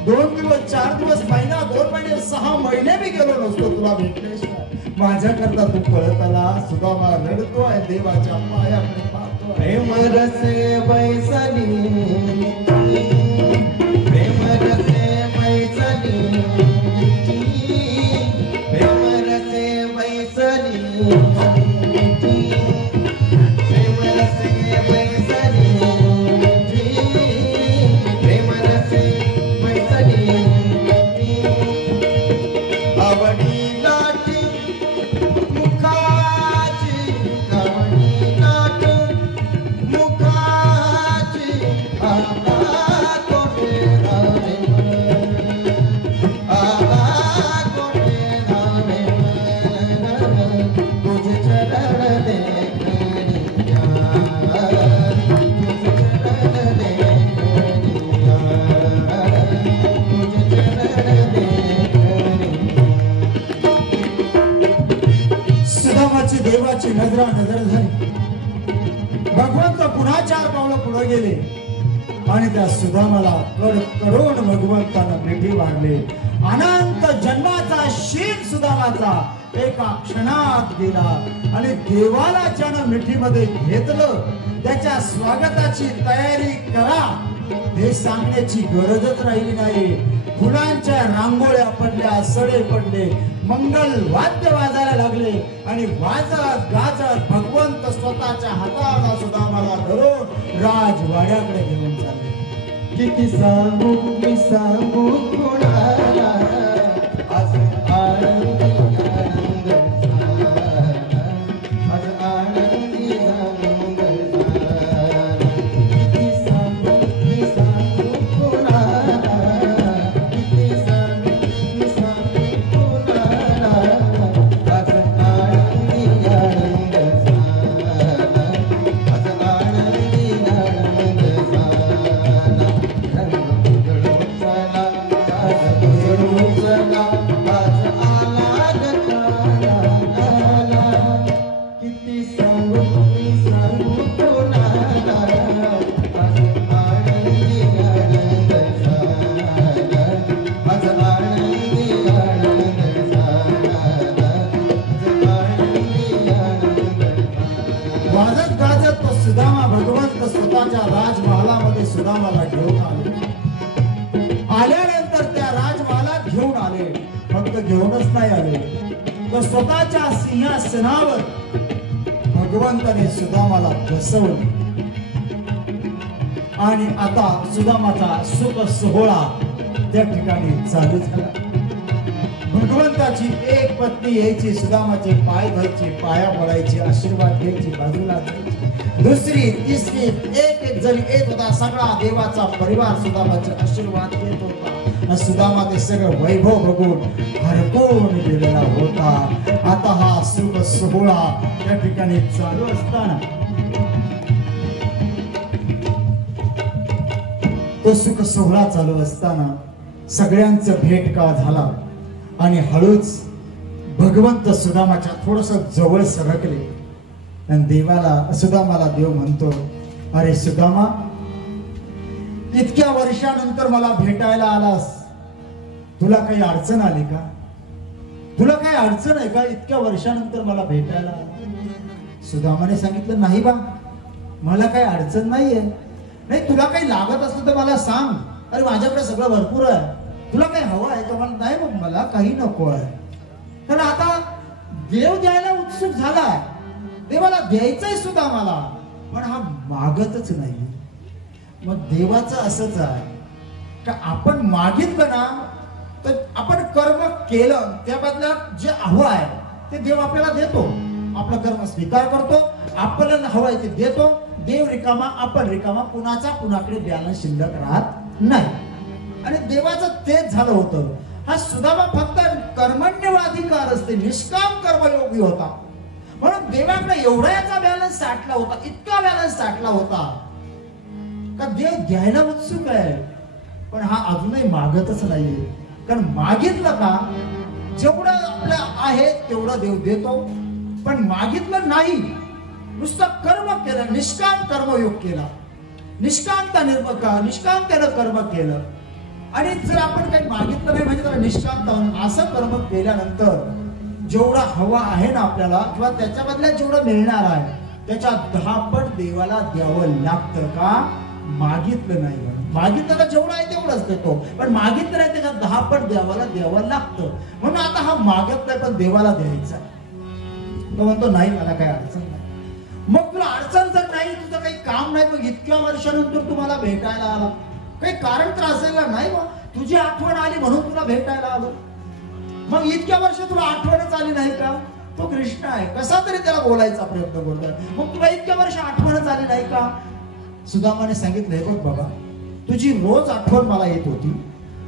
2 दिवस 4 दिवस, महिना 2 महिने 6 महिने मी गेलो नसतो तुला भेटल्याशिवाय. माझ्याकरता तू पळत आला. सुदामा रडतोय, देवाच्या पायाकडे पाहतोय. प्रेम रसे बैसली, प्रेम रसे बैसली, नजरा नजर झाली. भगवंत पुन्हा 4 पावलं पुढे गेले आणि त्या सुदामाला कडकडून भगवंतानं मिठी मारले. अनंत जन्माचा शील सुदामाचा एका क्षणात गेला आणि देवाला ज्यानं मिठीमध्ये घेतलं त्याच्या स्वागताची तयारी करा हे सांगण्याची गरजच राहिली नाही. फुलांच्या रांगोळ्या पडल्या, सडे पडले, मंगल वाद्य वाजायला लागले आणि वाजत गाजत भगवंत स्वतःच्या हाताला सुदामाला धरून राजवाड्याकडे घेऊन चालले. किती सांगू मी सांगू कोणाला आज आनंदी आनंद झाला, आज आनंदी आनंद झाला. किती सांगू मी सांगू कोणाला, किती सांगू मी सांगू कोणाला, आज आनंदी आनंद झाला, आज आनंदी आनंद झाला. किती सांगू मी सांगू कोणाला, आज आनंदी आनंद झाला, आज आनंदी आनंद झाला, आज आनंदी आनंद झाला. वाजत गाजत तो सुदामा भगवंत स्वतःच्या राजमहालामध्ये सुदामाला घेऊन आले. आल्यानंतर त्या राजमहालात घेऊन आले. फक्त घेऊनच नाही आले तर स्वतःच्या सिंहासनावर भगवंताने सुदामाला बसवले आणि आता सुदामाचा सुख सोहळा त्या ठिकाणी चालू झाला. भगवंताची एक पत्नी यायची, सुदामाचे पाय धरायचे, पाया पडायचे, आशीर्वाद घ्यायची, बाजूला द्यायची. दुसरी तिसरी एक जण येत होता. सगळा देवाचा परिवार सुदामाचे आशीर्वाद घेत होता. सुदामा ते सगळं वैभव बघून हरकून गेलेला होता. आता हा सुख सोहळा त्या ठिकाणी चालू असताना तो सुख सोहळा चालू असताना सगळ्यांचं भेट का झाला आणि हळूच भगवंत सुदामाच्या थोडस जवळ सरकले आणि देवाला सुदामाला देव म्हणतो, अरे सुदामा, इतक्या वर्षानंतर मला भेटायला आलास, तुला काही अडचण आली का? तुला काही अडचण आहे का? इतक्या वर्षानंतर मला भेटायला आला. सुदामाने सांगितलं, नाही बा, मला काही अडचण नाहीये. नाही, तुला काही लागत असलं तर मला सांग. अरे माझ्याकडे सगळं भरपूर आहे. तुला काही हवं आहे का? मला नाही, मग मला काही नको आहे. तर आता देव द्यायला उत्सुक झालाय, देवाला द्यायचंय सुद्धा मला, पण हा मागतच नाही. मग देवाचं असंच आहे का आपण मागितलं ना तर आपण कर्म केलं, त्या बदल्यात जे हवं आहे ते देव आपल्याला देतो. आपलं कर्म स्वीकार करतो, आपल्याला हवं आहे ते देतो. देव रिकामा, आपण रिकामा, कुणाचा कुणाकडे बॅलन्स शिल्लक राहत नाही. आणि देवाचं तेच झालं होतं. हा सुदामा फक्त कर्मण्यवाधिकार असते, निष्काम कर्मयोगी होता. म्हणून देवाकडे एवढा याचा बॅलन्स साठला होता, इतका बॅलन्स साठला होता का देव द्यायला उत्सुक आहे, पण हा अजूनही मागतच नाहीये. कारण मागितलं का जेवढं आपलं आहे तेवढं देव देतो, पण मागितलं नाही, नुसतं कर्म केलं, निष्काम कर्मयोग केला, निष्कामतेनं कर्म केलं आणि जर आपण काही मागितलं नाही म्हणजे जरा निष्कामता असं कर्म केल्यानंतर जेवढा हवा आहे ना आपल्याला किंवा त्याच्या बदल्यात जेवढं मिळणार आहे त्याच्या 10 पट देवाला द्यावं लागतं. का? मागितलं नाही. मागितलं तर जेवढं आहे तेवढंच देतो, पण मागितलं नाही त्याच्या 10 पट द्यावं लागतं. म्हणून आता हा मागत नाही पण देवाला द्यायचा. तो म्हणतो नाही, मला काही अडचण नाही. मग तुला अडचण जर नाही, तुझं काही काम नाही, मग इतक्या वर्षानंतर तुम्हाला भेटायला आला, काही कारण तर असेल ना? नाही, मग तुझी आठवण आली म्हणून तुला भेटायला आलो. मग इतक्या वर्ष तुला आठवणच आली नाही का? तो कृष्ण आहे, कसा तरी त्याला बोलायचा प्रयत्न करतोय. मग तुला इतक्या वर्ष आठवणच आली नाही का? सुदामाने सांगितलंय, बघ बाबा, तुझी रोज आठवण मला येत होती,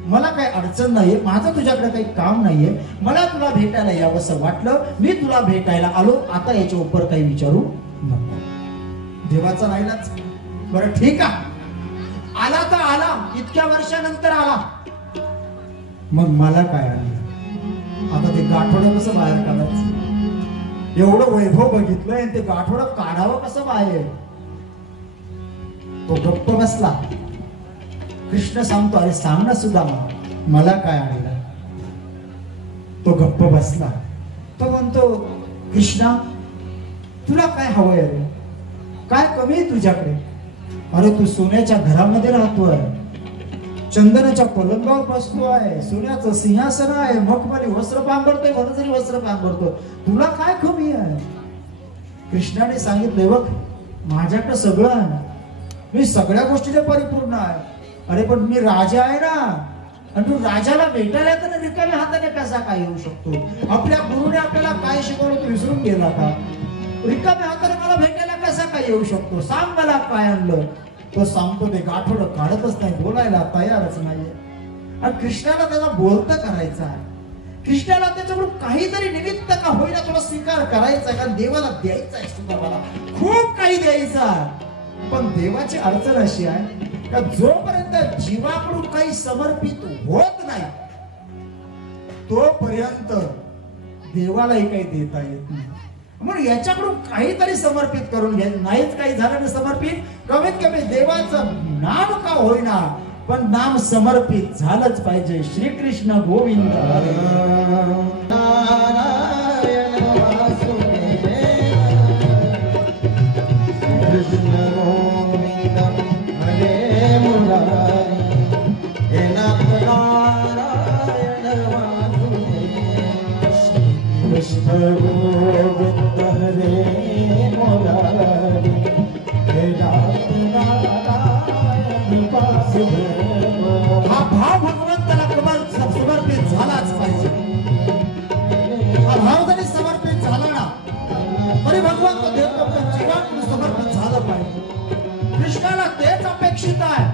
मला काही अडचण नाहीये, माझं तुझ्याकडे काही काम नाहीये, मला तुला भेटायला यावंसं वाटलं, मी तुला भेटायला आलो. आता याच्या उपर काही विचारू नको. देवाचा नाईलाज. बरं ठीक आहे, आला तर आला, इतक्या वर्षानंतर आला, मग मला काय आलं? आता ते गाठोडं कसं बाहेर काढायचं? एवढं वैभव बघितलंय आणि ते गाठोडं काढावं कसं बाहेर. तो गप्प बसला. कृष्ण सांगतो, अरे सांग ना सुदामा, मला काय आणलं. तो गप्प बसला. तो म्हणतो, कृष्णा तुला काय हवंय रे, काय कमी आहे तुझ्याकडे. अरे तू सोन्याच्या घरामध्ये राहतोय, चंदनाच्या पलंगावर बसतोय, सोन्याचं सिंहासन आहे, मखमली वस्त्र पांघरतोय, वरजरी वस्त्र पांघरतोय, तुला काय कमी आहे. कृष्णाने सांगितलंय, बघ माझ्याकडे सगळं आहे, मी सगळ्या गोष्टीने परिपूर्ण आहे. अरे पण मी राजा आहे ना, आणि तू राजाला भेटायला तर रिकाम्या हाताने कसा काय येऊ शकतो. आपल्या गुरुने आपल्याला काय शिकवलं तू विसरून गेला का. रिकाम्या हाताने मला भेटायला कसा काय येऊ शकतो, सांग मला काय आणलं. तो सांगतो, ते गाठोडं काढतच नाही, बोलायला तयारच नाहीये. आणि कृष्णाला त्याला बोलतं करायचं आहे. कृष्णाला त्याच्याकडून काहीतरी निमित्त का होईना तुला स्वीकार करायचा, कारण देवाला द्यायचा आहे सुदामाला, खूप काही द्यायचं आहे. पण देवाची अडचण अशी आहे का जोपर्यंत जीवाकडून काही समर्पित होत नाही तोपर्यंत देवालाही काही देता येत नाही. म्हणून याच्याकडून काहीतरी समर्पित करून घ्या. नाहीच काही झालं ना समर्पित, कमीत कमी देवाचं नाम का होईना पण नाम समर्पित झालंच पाहिजे. श्रीकृष्ण गोविंद हा भाव भगवंताला समर्पित झालाच पाहिजे. हा भाव जरी समर्पित झाला ना तरी भगवंत जीवाकडून समर्पित झालं पाहिजे. कृष्णाला तेच अपेक्षित आहे.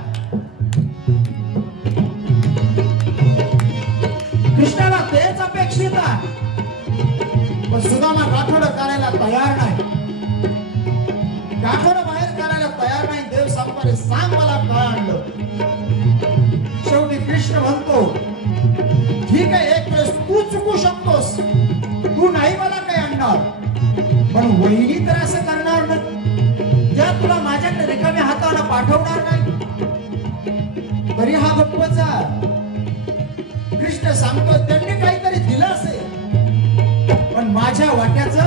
कृष्णाला तेच अपेक्षित आहे. पण सुदामा गाठोडं करायला तयार नाही, गाठोडं बाहेर करायला तयार नाही. देव सांगतो, अरे सांग मला काय आणलं. शेवटी कृष्ण म्हणतो, ठीक आहे एक वेळेस तू चुकू शकतोस, तू नाही मला काय आणणार, पण वहिनी तर असं करणार ना, त्या तुला माझ्याकडे रिकाम्या हाताने पाठवणार नाही. तरी हा गप्पचा कृष्ण सांगतो, त्यांनी काहीतरी दिलं असेल पण माझ्या वाट्याचं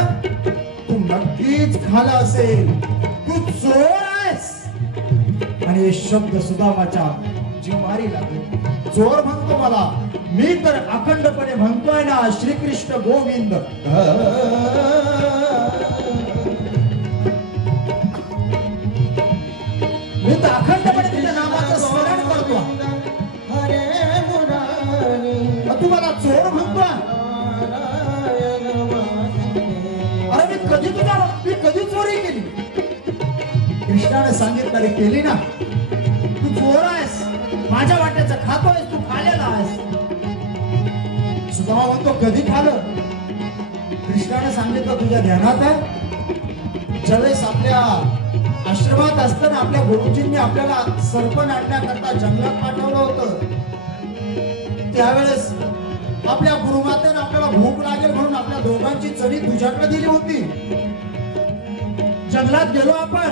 तू नक्कीच खाला असेल, तू चोर आहेस. आणि हे शब्द सुदामाच्या जिव्हारी लागले. चोर म्हणतो मला, मी तर अखंडपणे म्हणतोय ना श्रीकृष्ण गोविंद. मी तर अखंडपणे तुझ्या नामाचं स्मरण करतो. तू मला चोर म्हणतोय. अरे मी कधी चोरी केली. कृष्णाने सांगितलं, केली ना, तू चोर आहेस, माझ्या वाट्याचं खातोय, तू खालेला आहेस. सुदामा म्हणतो, कधी खालं. कृष्णाने सांगितलं, तुझ्या ध्यानात आहे ज्यावेळेस आपल्या आश्रमात असताना आपल्या गुरुजींनी आपल्याला सरपण आणण्याकरता जंगलात पाठवलं होतं, त्यावेळेस आपल्या गुरुमातेने आपल्याला भूक लागेल म्हणून आपल्या दोघांची चढी तुझ्याकडे दिली होती. जंगलात गेलो आपण,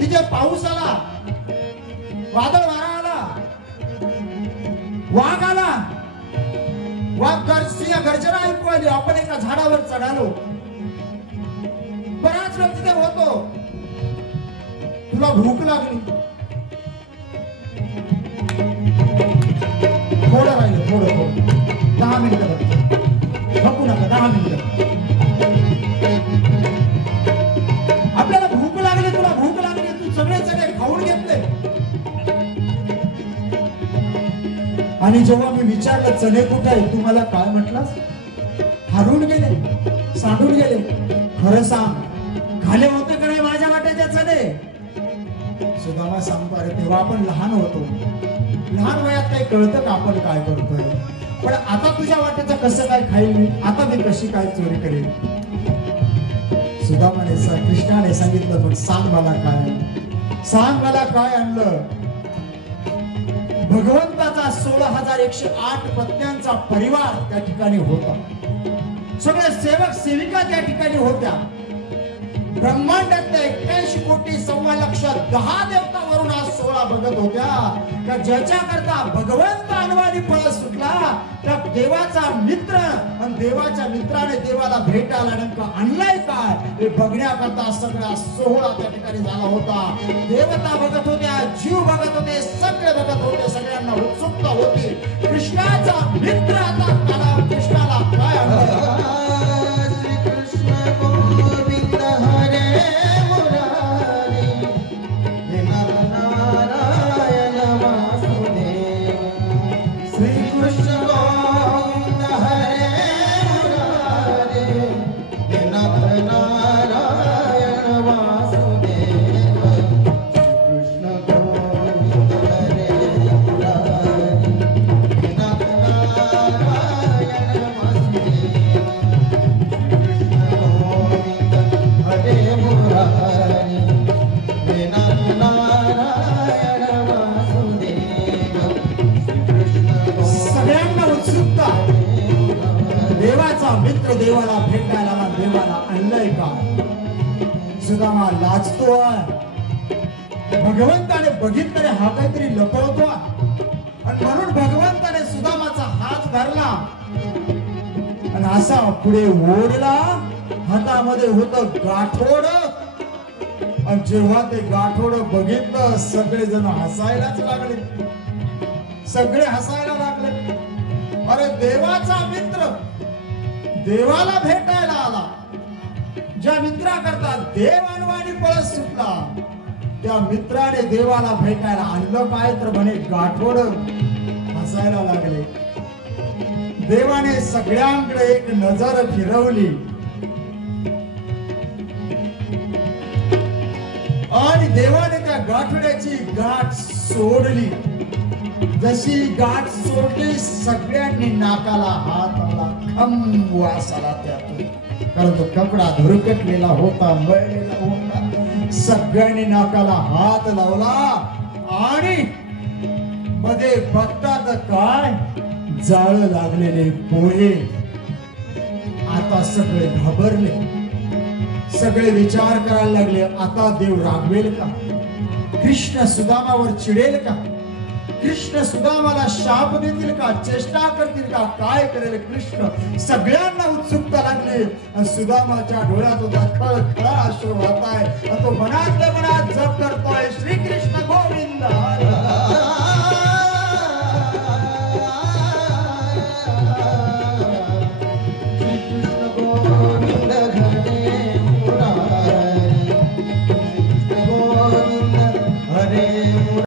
तिथे पाऊस आला, वादळ वारा आला, वाघ आला, गर्जना ऐकू आली. आपण एका झाडावर चढालो, बराच वेळ तिथे होतो. तुला भूक लागली, थोडं राहिलं, थोडं 10 मिनिटं थकू नका, 10 मिनिटं. आपल्याला भूक लागली, तुला भूक लागली, तू सगळे खाऊन घेतले. आणि जेव्हा मी विचारलं चणे कुठे आहे, तू मला काय म्हटलास, हरून गेले, सांडून गेले. खरं सांग, खाले होते का नाही माझ्या वाट्याच्या चणे. सुदामा सांगतो, अरे तेव्हा आपण लहान होतो, लहान वयात काही कळतं का आपण काय करतोय. पण आता तुझ्या वाट्याचं कसं काय खाईल मी, आता मी कशी काय चोरी करेल. सुदामाने कृष्णाने सांगितलं, पण सांग मला काय, सांग मला काय आणलं. भगवंताचा 16,108 पत्न्यांचा परिवार त्या ठिकाणी होता. सगळे सेवक सेविका त्या ठिकाणी होत्या. ब्रह्मांडातल्या 81 कोटी 1.25 लाख 10 देवता वरून हा सोहळा बघत होत्या. का ज्याच्या करता भगवंत अनवाणी पळत सुटला त्या देवाचा मित्र आणि देवाच्या मित्राने देवाला भेटायला नेमकं आणलाय काय हे बघण्याकरता सगळा सोहळा त्या ठिकाणी झाला होता. देवता बघत होत्या, जीव बघत होते, सगळे बघत होते. सगळ्यांना उत्सुकता होती कृष्णाचा मित्र आता त्याला कृष्णाला काय आणलं. मित्र देवाला भेटायला देवाला आणलंय का. सुदामा लाजतोय. भगवंताने बघितलं हा काहीतरी लपवतो आणि म्हणून भगवंताने सुदामाचा हात धरला आणि असा पुढे ओढला. हातामध्ये होत गाठोड आणि जेव्हा ते गाठोड बघितलं सगळेजण हसायलाच लागले. सगळे हसायला लागले. अरे देवाचा मित्र देवाला भेटायला आला. ज्या मित्राकरता देव अनवाणी पळत सुटला त्या मित्राने देवाला भेटायला आणलं काय तर म्हणे गाठोड. हसायला लागले. देवाने सगळ्यांकडे एक नजर फिरवली आणि देवाने त्या गाठोड्याची गाठ सोडली. जशी गाठ सोडली सगळ्यांनी नाकाला हात लावला. वास आला त्यातून. कारण तो कपडा धुरकटलेला होता, मळलेला होता. सगळ्यांनी नाकाला हात लावला आणि मध्ये बघतात काय जाळ लागलेले पोहे. आता सगळे घाबरले. सगळे विचार करायला लागले आता देव रागवेल का. कृष्ण सुदामावर चिडेल का. कृष्ण सुदामाला शाप देतील का, चेष्टा करतील का, काय करेल कृष्ण. सगळ्यांना उत्सुकता लागली. सुदामाच्या डोळ्यात होता खळखळा अश्रू वाहताय. तो मनातल्या मनात जप करतोय श्रीकृष्ण गोविंद.